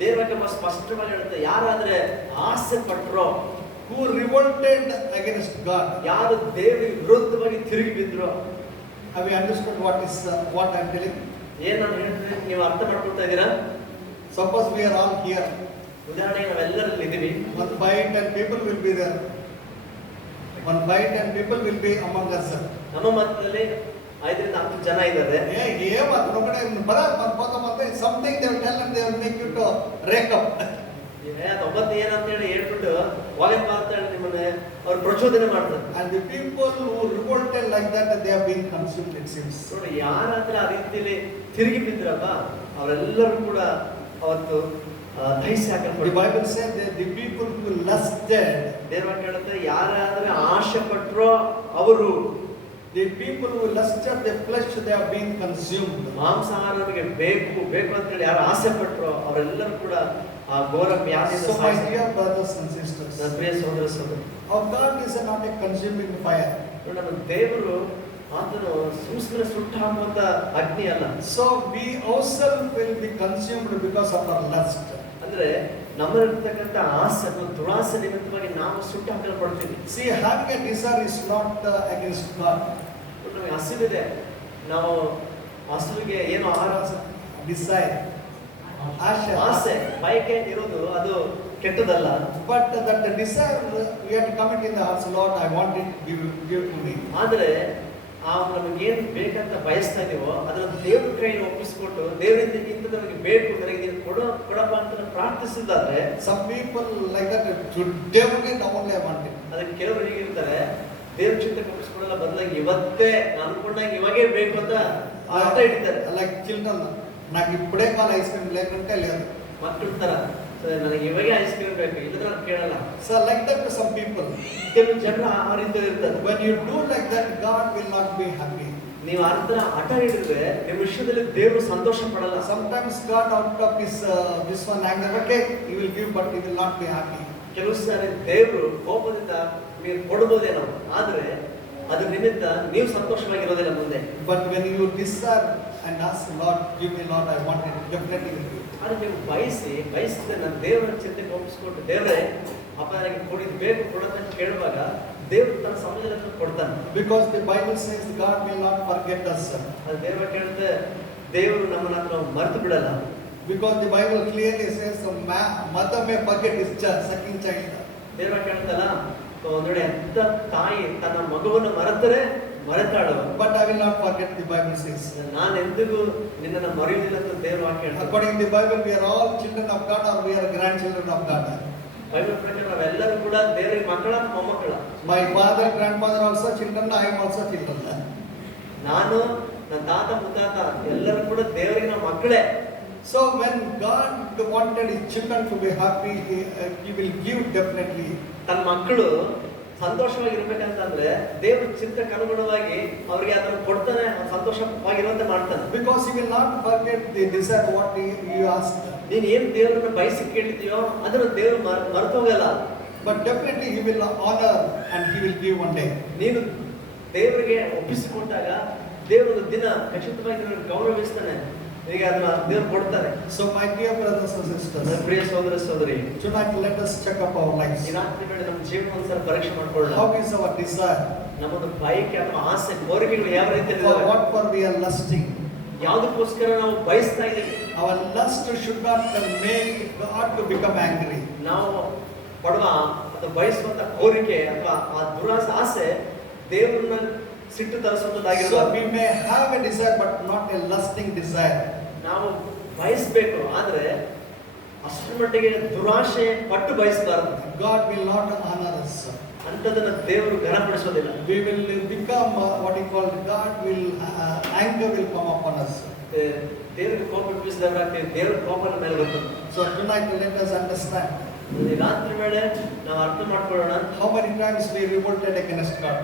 ದೇವರಿಗೆ ಸ್ಪಷ್ಟವಾಗಿ ಹೇಳುತ್ತೆ, ಯಾರಾದ್ರೆ ಆಸೆ ಪಟ್ಟರೋ, who revolted against God. ಯಾರು ದೇವರಿಗೆ ವಿರುದ್ಧವಾಗಿ ತಿರುಗಿ ಬಿದ್ರು. Have you understood what I am telling? ಏನ್ ನಾನು ಹೇಳ್ತೀನಿ ನೀವು ಅರ್ಥ ಮಾಡ್ಕೊಳ್ತಾ ಇದ್ದೀರಾ? Suppose we are all here. ಉದಾಹರಣೆಗೆ ನಾವೆಲ್ಲರಲ್ಲಿ ಇದ್ದೀವಿ. 1 by 10 people will be there. 1 by 10 people will be among us. ನಮ್ಮ ಮಧ್ಯದಲ್ಲಿ 5 ರಿಂದ 10 ಜನ ಇದ್ದಾರೆ. Something they will tell and they will make you to rake up. 90 ಏನಂತ ಹೇಳಿ ಹೇಳ್ಬಿಟ್ಟು ಹೋಗನ್ ಅಂತ ಹೇಳಿ ನಿಮ್ಮನ್ನ ಅವ್ರು ಪ್ರಚೋದನೆ ಮಾಡ್ತಾರೆ. And the people who revolted like that, they have been consumed, it seems. ನೋಡಿ, ಯಾರಾದ್ರೆ ಆ ರೀತಿಯಲ್ಲಿ ತಿರುಗಿ ಬಿದ್ರಲ್ಲ ಅವರೆಲ್ಲರೂ ಕೂಡ ಅವತ್ತು ದಹಿಸಿ The ಹಾಕಲ್ಪಡ್ತಾರೆ. Bible said that the people who lusted, ದೇವರ ಕೇಳುತ್ತೆ, ಯಾರಾದ್ರೆ ಆಶೆ ಪಟ್ರೋ ಅವರು, the people who lusted the flesh, they are being consumed. ಮಾಂಸಾಹಾರ ನಮಗೆ ಬೇಕು ಬೇಕು ಅಂತ ಹೇಳಿ ಯಾರು ಆಸೆ ಪಟ್ರೋ ಅವರೆಲ್ಲರೂ ಕೂಡ ಆ ಘೋರ ವ್ಯಾಧಿಯಿಂದ So my ಸಾಯ್ತಾರೆ. dear brothers and sisters, ನನ್ನ ಪ್ರಿಯ ಸಹೋದರ ಸಹೋದರಿ, our God is not a consuming fire. ನಮ್ಮ ದೇವರು ಆತನು ಸುಮ್ಮನೆ ಸುಟ್ಟು ಹಾಕುವಂತ ಅಗ್ನಿ ಅಲ್ಲ. So we ourselves will be consumed because of our lust. ಅಂದ್ರೆ ನಮ್ಮಲ್ಲಿರ್ತಕ್ಕಂಥ ಆಸೆ ಅಥವಾ ದುರಾಸೆ ನಿಮಿತ್ತವಾಗಿ ನಾವು ಸುಟ್ಟು ಹಾಕಲ್ಪಡ್ತೀವಿ. See, having a desire is not against God. ನಮಗೆ ಹಸಿವಿದೆ, ನಾವು ಹಸುವಿಗೆ ಏನು ಆಹಾರ Desire, ಆಸೆ ಬಯಕೆ ಇರೋದು ಅದು ಕೆಟ್ಟದಲ್ಲ. but that the desire we have to commit in the heart, Lord, I want it, give to me. ಆದ್ರೆ ಆ ನಮಗೇನು ಬೇಕಂತ ಬಯಸ್ತಾ ಇದೀವೋ ಅದನ್ನ ದೇವ್ರ ಕೈಯಲ್ಲಿ ಒಪ್ಪಿಸ್ಕೊಟ್ಟು ದೇವರಿಂದ ಇಂಥದ್ದು ನನಗೆ ಬೇಕು, ನನಗೆ ನೀನು ಕೊಡಪ್ಪ ಅಂತ ಪ್ರಾರ್ಥಿಸಿದಾದ್ರೆ, Some people like that, today only, now only I want it. ಅದಕ್ಕೆ ಕೆಲವರು ಹೀಗಿರ್ತಾರೆ, ದೇವ್ರ ಚಿಂತಕ್ಕೆ ಒಪ್ಪಿಸ್ಕೊಡಲ್ಲ, ಬದಲಾಗಿ ಇವತ್ತೇ ನಾನು ಅನ್ಕೊಂಡಾಗ ಇವಾಗೇ ಬೇಕು ಅಂತ ಆಟ ಹಿಡಿತಾರೆ. Like children, నాకు ఇప్పుడే కావాలి ఐస్ క్రీమ్ లేకుంటే లేదు. ಮಕ್ಕಳ ತರ ನನಗೆ ಇವಾಗೆ ಐಸ್ ಕ್ರೀಮ್ ಬೇಕು, ಇಲ್ಲದ್ರೆ ನಾನು ಕೇಳಲ್ಲ. So like that to some people. ಕೆಲವು ಜನರು ಆ ರೀತಿ ಇರ್ತಾರೆ. When you do like that, God will not be happy. ನೀವು ಆ ಥರ ಹಠ ಹಿಡಿದ್ರೆ ನಿಮ್ಮ ವಿಷಯದಲ್ಲಿ ದೇವರು ಸಂತೋಷ ಪಡಲ್ಲ. Sometimes God out of his this one anger, okay, he will give, but he will not be happy. ಕೆಲವು ಸಾರಿ ದೇವರು ಕೋಪದಿಂದ ನೀವು ಕೊಡ್ಬೋದೇನೋ, ಆದ್ರೆ ಅದ್ರ ನಿಮಿತ್ತ ನೀವು ಸಂತೋಷವಾಗಿರೋದಿಲ್ಲ ಮುಂದೆ. But when you desire and ask Lord, give me Lord, I want it, definitely will give. ಆದ್ರೆ ನೀವು ಬಯಸಿದ್ರೆ ನಾನು ದೇವರ ಚಿಂತೆಗೆ ಒಪ್ಪಿಸ್ಕೊಟ್ಟು, ದೇವರೇ ಅಪ್ಪ ನನಗೆ ಕೊಡಿದ್ ಬೇಕು ಕೊಡೋದಂತ ಕೇಳುವಾಗ ದೇವರು ತನ್ನ ಸಮಯದಲ್ಲಿ ಕೊಡ್ತಾನೆ. Because the Bible says God will not forget us. ಅದು ದೇವರ ಕೇಳುತ್ತೆ, ದೇವರು ನಮ್ಮನ್ನ ಮರೆತು ಬಿಡಲ್ಲ. Because the Bible clearly says mother may forget his child, sucking child. ದೇವರ ಕೇಳ್ತಲ್ಲ, ನೋಡಿ ಎಂತ ತಾಯಿ ತನ್ನ ಮಗುವನ್ನು ಮರೆತರೆ ಮರೆತಾಳು, But I will not forget, the Bible says. ನಾನು ಎಂದಿಗೂ ನಿನ್ನನ್ನು ಮರೆಯುವುದಿಲ್ಲ ಅಂತ ದೇವರು ವಾಕ್ಯ ಹೇಳ್ತಾರೆ. According to the Bible, we are all children of God or we are grandchildren of God. Bible ಪ್ರಕಾರ ನಾವೆಲ್ಲರೂ ಕೂಡ ದೇವರಿಗೆ ಮಕ್ಕಳ ಮೊಮ್ಮಕ್ಕಳ. My father, grandfather also children, I am also children. ನಾನು ನನ್ನ ತಾತ ಮುತ್ತಾತ ಎಲ್ಲರೂ ಕೂಡ ದೇವರಿಗೆ ನಾವು ಮಕ್ಕಳೇ. So when God wanted his children to be happy, he will give definitely. ತನ್ನ ಮಕ್ಕಳು ಸಂತೋಷವಾಗಿರ್ಬೇಕಂತಂದ್ರೆ ದೇವ್ರ ಚಿಂತಕ್ಕೆ ಅನುಗುಣವಾಗಿ ಅವ್ರಿಗೆ ಅದನ್ನು ಕೊಡ್ತಾನೆ, ಸಂತೋಷವಾಗಿರುವಂತೆ ಮಾಡ್ತಾನೆ. Because he will not forget the desire what you asked. ನೀನ್ ಏನ್ ದೇವರನ್ನ ಬಯಸಿ ಕೇಳಿದ್ಯೋ ಅದನ್ನ ದೇವರು ಮರೆತೋಗಲ್ಲ. But definitely he will honor and he will give one day. ನೀನು ದೇವರಿಗೆ ಒಪ್ಪಿಸಿಕೊಂಡಾಗ ದೇವರು ದಿನ ಖಚಿತವಾಗಿ ಗೌರವಿಸ್ತಾನೆ, ಈಗ ಅದನ್ನ ದೇವರು ಕೊಡ್ತಾನೆ. So my dear brothers and sisters, ಪ್ರಿಯ ಸಹೋದರ ಸಹೋದರಿ, tonight let us check up our lives. ಈ ರಾತ್ರಿ ವೇಳೆ ನಮ್ಮ ಜೀವನ ಒಂದ್ಸಲ ಪರೀಕ್ಷೆ ಮಾಡ್ಕೊಳ್ಳೋಣ. How is our desire? ನಮ್ಮದು ಬಯಕೆ ಅಥವಾ ಆಸೆ ಕೋರಿಕೆಗಳು ಯಾವ ರೀತಿ For what for we are lusting? ಯಾವುದಕ್ಕೋಸ್ಕರ ನಾವು ಬಯಸ್ತಾ ಇದ್ದೀವಿ? Our lust should not make God to become angry. ನಾವು ಪಡುವ ಅಥವಾ ಬಯಸುವಂತ ಕೋರಿಕೆ ಅಥವಾ ಆ ದುರಾಸೆ ಆಸೆ ದೇವರನ್ನ ಸಿಟ್ಟು So ತರಿಸುವಂತದ್ದಾಗಿರೋದು. we may have a desire but not a lusting desire. ನಾವು ಬಯಸ್ಬೇಕು, ಆದ್ರೆ ಅಷ್ಟರ ಮಟ್ಟಿಗೆ ದುರಾಶೆ ಪಟ್ಟು ಬಯಸಬಾರದು. God will not honor us. ಅಂತದನ್ನ ದೇವರು ಘನಪಡಿಸೋದಿಲ್ಲ. We will become what he called, God will anger will come upon us. ದೇವರಿಗೆ ಕೋಪ ಇಪ್ಪಿಸಿದವರಾಗ್ತೀವಿ, ದೇವರ ಕೋಪ ನಮ್ಮ ಮೇಲೆ ಬರ್ತದೆ. So tonight let us understand ಈ ರಾತ್ರಿ ವೇಳೆ ನಾವು ಅರ್ಥ ಮಾಡ್ಕೊಳ್ಳೋಣ, how many times we revolted against God.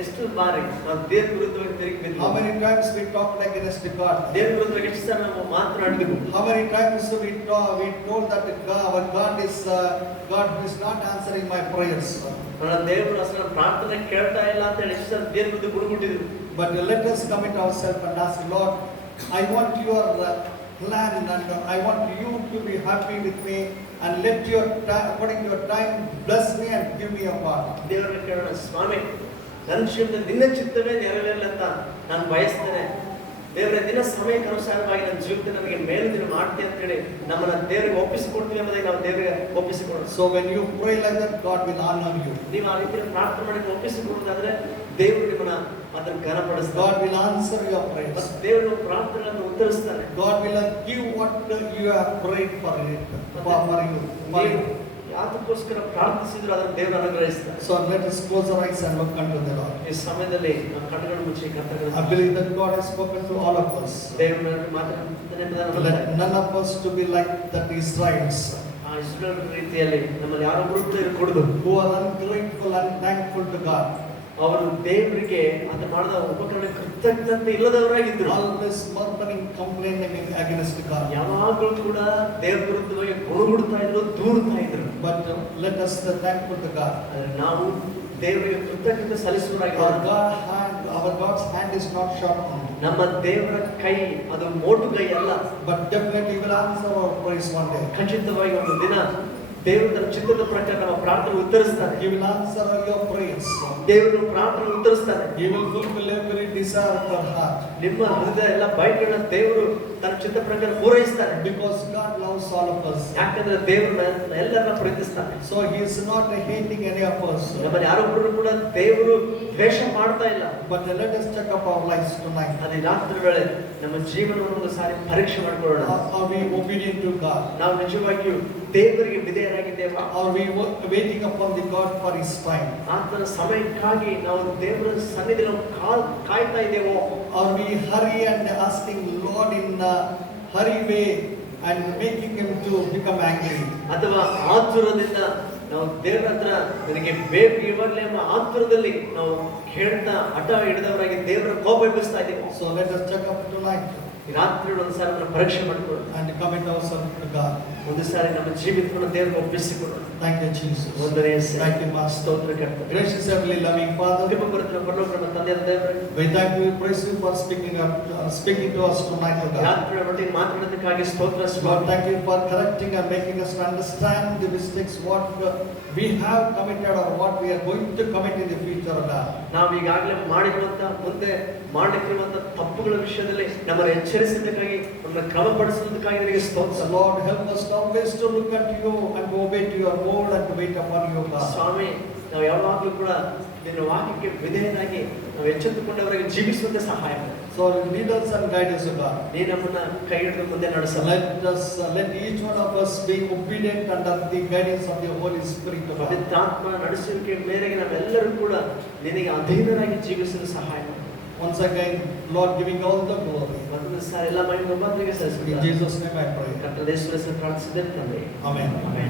ಎಷ್ಟು ಬಾರಿ ನಾವು ದೇವ್ರ ವಿರುದ್ಧವಾಗಿ ತಿರುಗಿ ಬಿದ್ದು, How many times we talked against God. ದೇವ್ರ ವಿರುದ್ಧವಾಗಿ ಎಷ್ಟು ಸಲ ನಾವು ಮಾತನಾಡಿದ್ವಿ. How many times we told that our God is not answering my prayers. ನನ್ನ ದೇವರು ಅಸಲ ಪ್ರಾರ್ಥನೆ ಕೇಳ್ತಾ ಇಲ್ಲ ಅಂತ ಹೇಳಿ ಎಷ್ಟು ಸಲ ದೇವ್ರ ವಿರುದ್ಧ ಗುಡುಗುಟ್ಟಿದ್ವಿ. But let us commit ourselves and ask, Lord, I want your plan and I want you to be happy with me and let your according to your time bless me and give me a part. ದೇವರನ್ನ ಕೇಳೋಣ, ಸ್ವಾಮಿ ನನ್ನ ಜೀವನದಲ್ಲಿ ನಿನ್ನ ಚಿತ್ತವೇ ನೆರವೇರಲಿ ಅಂತ ನಾನು ಬಯಸ್ತೇನೆ. ದೇವರ ದಿನ ಸಮಯಕ್ಕೆ ಅನುಸಾರವಾಗಿ ನನ್ನ ಜೀವಿತ ನನಗೆ ಮೇಲಿನ ಮಾಡ್ತೀನಿ ಅಂತ ಹೇಳಿ ನಮ್ಮನ್ನ ದೇವರಿಗೆ ಒಪ್ಪಿಸಿಕೊಡ್ತೀವಿ ಎಂಬುದಾಗಿ ನಾವು ದೇವರಿಗೆ ಒಪ್ಪಿಸಿಕೊಡೋಣ. So when you pray like that, God will honor you. ನೀವು ಆ ರೀತಿ ಪ್ರಾರ್ಥನೆ ಮಾಡಿ ಒಪ್ಪಿಸಿಕೊಡೋದಾದ್ರೆ ದೇವರು ನಿಮ್ಮನ್ನ ಅದನ್ನ ಘನಪಡಿಸ್ತಾರೆ. God will answer your prayers. ದೇವರು ಪ್ರಾರ್ಥನೆಗಳನ್ನು ಉತ್ತರಿಸ್ತಾನೆ. God will give what you have prayed for it, for you. ಯಾತಕ್ಕೋಸ್ಕರ ಪ್ರಾರ್ಥಿಸಿದ್ರು ಅದನ್ನು ದೇವರು ಅನುಗ್ರಹಿಸ್ತಾರೆ. So let us close our eyes and look unto the Lord. ಈ ಸಮಯದಲ್ಲಿ ನಾವು ಕಣ್ಣುಗಳನ್ನು ಮುಚ್ಚಿ I believe that God has spoken to all of us. ದೇವರು ಮಾತಾಡ್ತಾನೆ ಎಂಬುದನ್ನು Let none of us to be like the Israelites ಆ ಇಸ್ರಾಯೇಲ್ ರೀತಿಯಲ್ಲಿ ನಮ್ಮಲ್ಲಿ ಯಾರೊಬ್ಬರು ಕೂಡ ಇರಕೂಡದು. who are ungrateful and thankful to God. ಅವರು ದೇವರಿಗೆ ಅಂತ ಮಾಡಿದ ಉಪಕರಣ ಕೃತಜ್ಞತೆ ಇಲ್ಲದವರಾಗಿದ್ರು. Always murmuring, complaining against God. ಯಾವಾಗಲೂ ಕೂಡ ದೇವರ ವಿರುದ್ಧವಾಗಿ ಗುಣಗುಡ್ತಾ ಇದ್ರು, ದೂರ್ತಾ ಇದ್ರು. But let us be thankful to God. ಆದರೆ ನಾವು ದೇವರಿಗೆ ಕೃತಜ್ಞತೆ ಸಲ್ಲಿಸುವವರಾಗಿ Our God's hand is not short on. ನಮ್ಮ ದೇವರ ಕೈ ಅದು ಮೋಟು ಕೈ ಅಲ್ಲ. But definitely He will answer our praise one day. ಖಚಿತವಾಗಿ ಒಂದು ದಿನ ದೇವರು ತನ್ನ ಚಿತ್ತದ ಪ್ರಕಾರ ನಮ್ಮ ಪ್ರಾರ್ಥನೆ ಉತ್ತರಿಸ್ತಾನೆ. He will answer your prayers. ದೇವರು ಪ್ರಾರ್ಥನೆ ಉತ್ತರಿಸ್ತಾನೆ. He will fulfill every desire of your heart. ನಿಮ್ಮ ಹೃದಯ ಎಲ್ಲ ಬಯಕೆಗಳನ್ನ ದೇವರು ತನ್ನ ಚಿತ್ತ ಪ್ರಕಾರ ಪೂರೈಸ್ತಾನೆ. Because God loves all of us. ಯಾಕಂದ್ರೆ ದೇವರು ಎಲ್ಲರನ್ನ ಪ್ರೀತಿಸ್ತಾನೆ. So He is not hating any of us. ನಮ್ಮಲ್ಲಿ ಯಾರೊಬ್ಬರು ಕೂಡ ದೇವರು ದ್ವೇಷ ಮಾಡ್ತಾ ಇಲ್ಲ. But let us check up our lives tonight. ಅದೇ ರಾತ್ರಿ ವೇಳೆ ನಮ್ಮ ಜೀವನವನ್ನು ಒಂದು ಸಾರಿ ಪರೀಕ್ಷೆ ಮಾಡಿಕೊಳ್ಳೋಣ. Are we obedient to God? ನಾವು ನಿಜವಾಗಿಯೂ ದೇವರಿಗೆ ವಿಧೇಯರಾಗಿದ್ದೇವಾ? Are we waiting upon the God for His time? ಆತನ ಸಮಯಕ್ಕಾಗಿ ನಾವು ದೇವರ ಸನ್ನಿಧಿಯಲ್ಲಿ ಕಾಯ್ತಾ ಇದ್ದೇವೋ? Are we hurry and asking Lord in a hurry way and making Him to become angry? ಅಥವಾ ಆತುರದಿಂದ ನಾವು ದೇವರ ಹತ್ರ ನನಗೆ ಬೇಕು ಇವಾಗಲೇ ಎಂಬ ಆತುರದಲ್ಲಿ ನಾವು ಕೇಳ್ತಾ ಹಠ ಹಿಡಿದವರಾಗಿ ದೇವರ ಕೋಪ ಎಬ್ಬಿಸ್ತಾ ಇದ್ದೇವೆ. So let us check up tonight ರಾತ್ರಿ ಒಂದ್ಸಾರಿ ನಾವು ಪರೀಕ್ಷೆ ಮಾಡಿಕೊಳ್ಳೋಣ and commit ourselves to God. ಒಂದು ಸಾರಿ ನಮ್ಮ ಜೀವಿತವನ್ನು ದೇವರಿಗೆ ಒಪ್ಪಿಸಿಕೊಳ್ಳೋಣ. Thank you, Jesus. ಒಂದನೇ Thank you, Master. ಸ್ತೋತ್ರ ಕರ್ತನೆ. Gracious Heavenly Loving Father, ಕೃಪೆ ಬರುತ್ತಿರುವ ಪರಲೋಕದ ತಂದೆಯಾದ ದೇವರೇ, we thank you, we praise you for speaking to us tonight, O God. ರಾತ್ರಿ ಒಟ್ಟಿಗೆ ಮಾತನಾಡೋದಕ್ಕಾಗಿ ಸ್ತೋತ್ರ Lord, Swami. thank you for correcting and making us to understand the mistakes what we have committed or what we are going to commit in the future, O God. ನಾವು ಈಗಾಗಲೇ ಮಾಡಿರುವಂತ ಮುಂದೆ ಮಾಡಲಿಕ್ಕಿರುವಂತ ತಪ್ಪುಗಳ ವಿಷಯದಲ್ಲಿ ನಮ್ಮನ್ನು ಎಚ್ಚರಿಸಿದ್ದಕ್ಕಾಗಿ ನಮ್ಮನ್ನು ಕ್ರಮಪಡಿಸುವುದಕ್ಕಾಗಿ ನಿನಗೆ ಸ್ತೋತ್ರ. So Lord, help us always to look at you and to obey to your word and to wait upon you, God. ಸ್ವಾಮಿ, ನಾವು ಯಾವಾಗಲೂ ಕೂಡ ನಿನ್ನ ವಾಕ್ಯಕ್ಕೆ ವಿಧೇಯರಾಗಿ ನಾವು ಎಚ್ಚೆತ್ತುಕೊಂಡವರಾಗಿ ಜೀವಿಸುವಂತೆ ಸಹಾಯ ಮಾಡು. So lead us and guide us, O God. ನೀ ನಮ್ಮನ್ನ ಕೈ ಹಿಡಿದು ಮುಂದೆ ನಡೆಸಲ್ಲ. Let each one of us be obedient under the guidance of the Holy Spirit, O God. ಪವಿತ್ರಾತ್ಮನ ನಡೆಸುವಿಕೆ ಮೇರೆಗೆ ನಾವೆಲ್ಲರೂ ಕೂಡ ನಿನಗೆ ಅಧೀನರಾಗಿ ಜೀವಿಸಲು ಸಹಾಯ ಮಾಡು. Once again, Lord, giving all the glory. ಮತ್ತೊಂದು ಸಾರಿ ಎಲ್ಲ ಮಹಿಮೆ ಒಬ್ಬನಿಗೆ In ಸಲ್ಲಿಸುತ್ತಾ Jesus' name I pray. ಕರ್ತನ ಯೇಸುವಿನ ಹೆಸರಲ್ಲಿ ಪ್ರಾರ್ಥಿಸಿದ್ದೇನೆ ತಂದೆ. Amen. ಆಮೆನ್.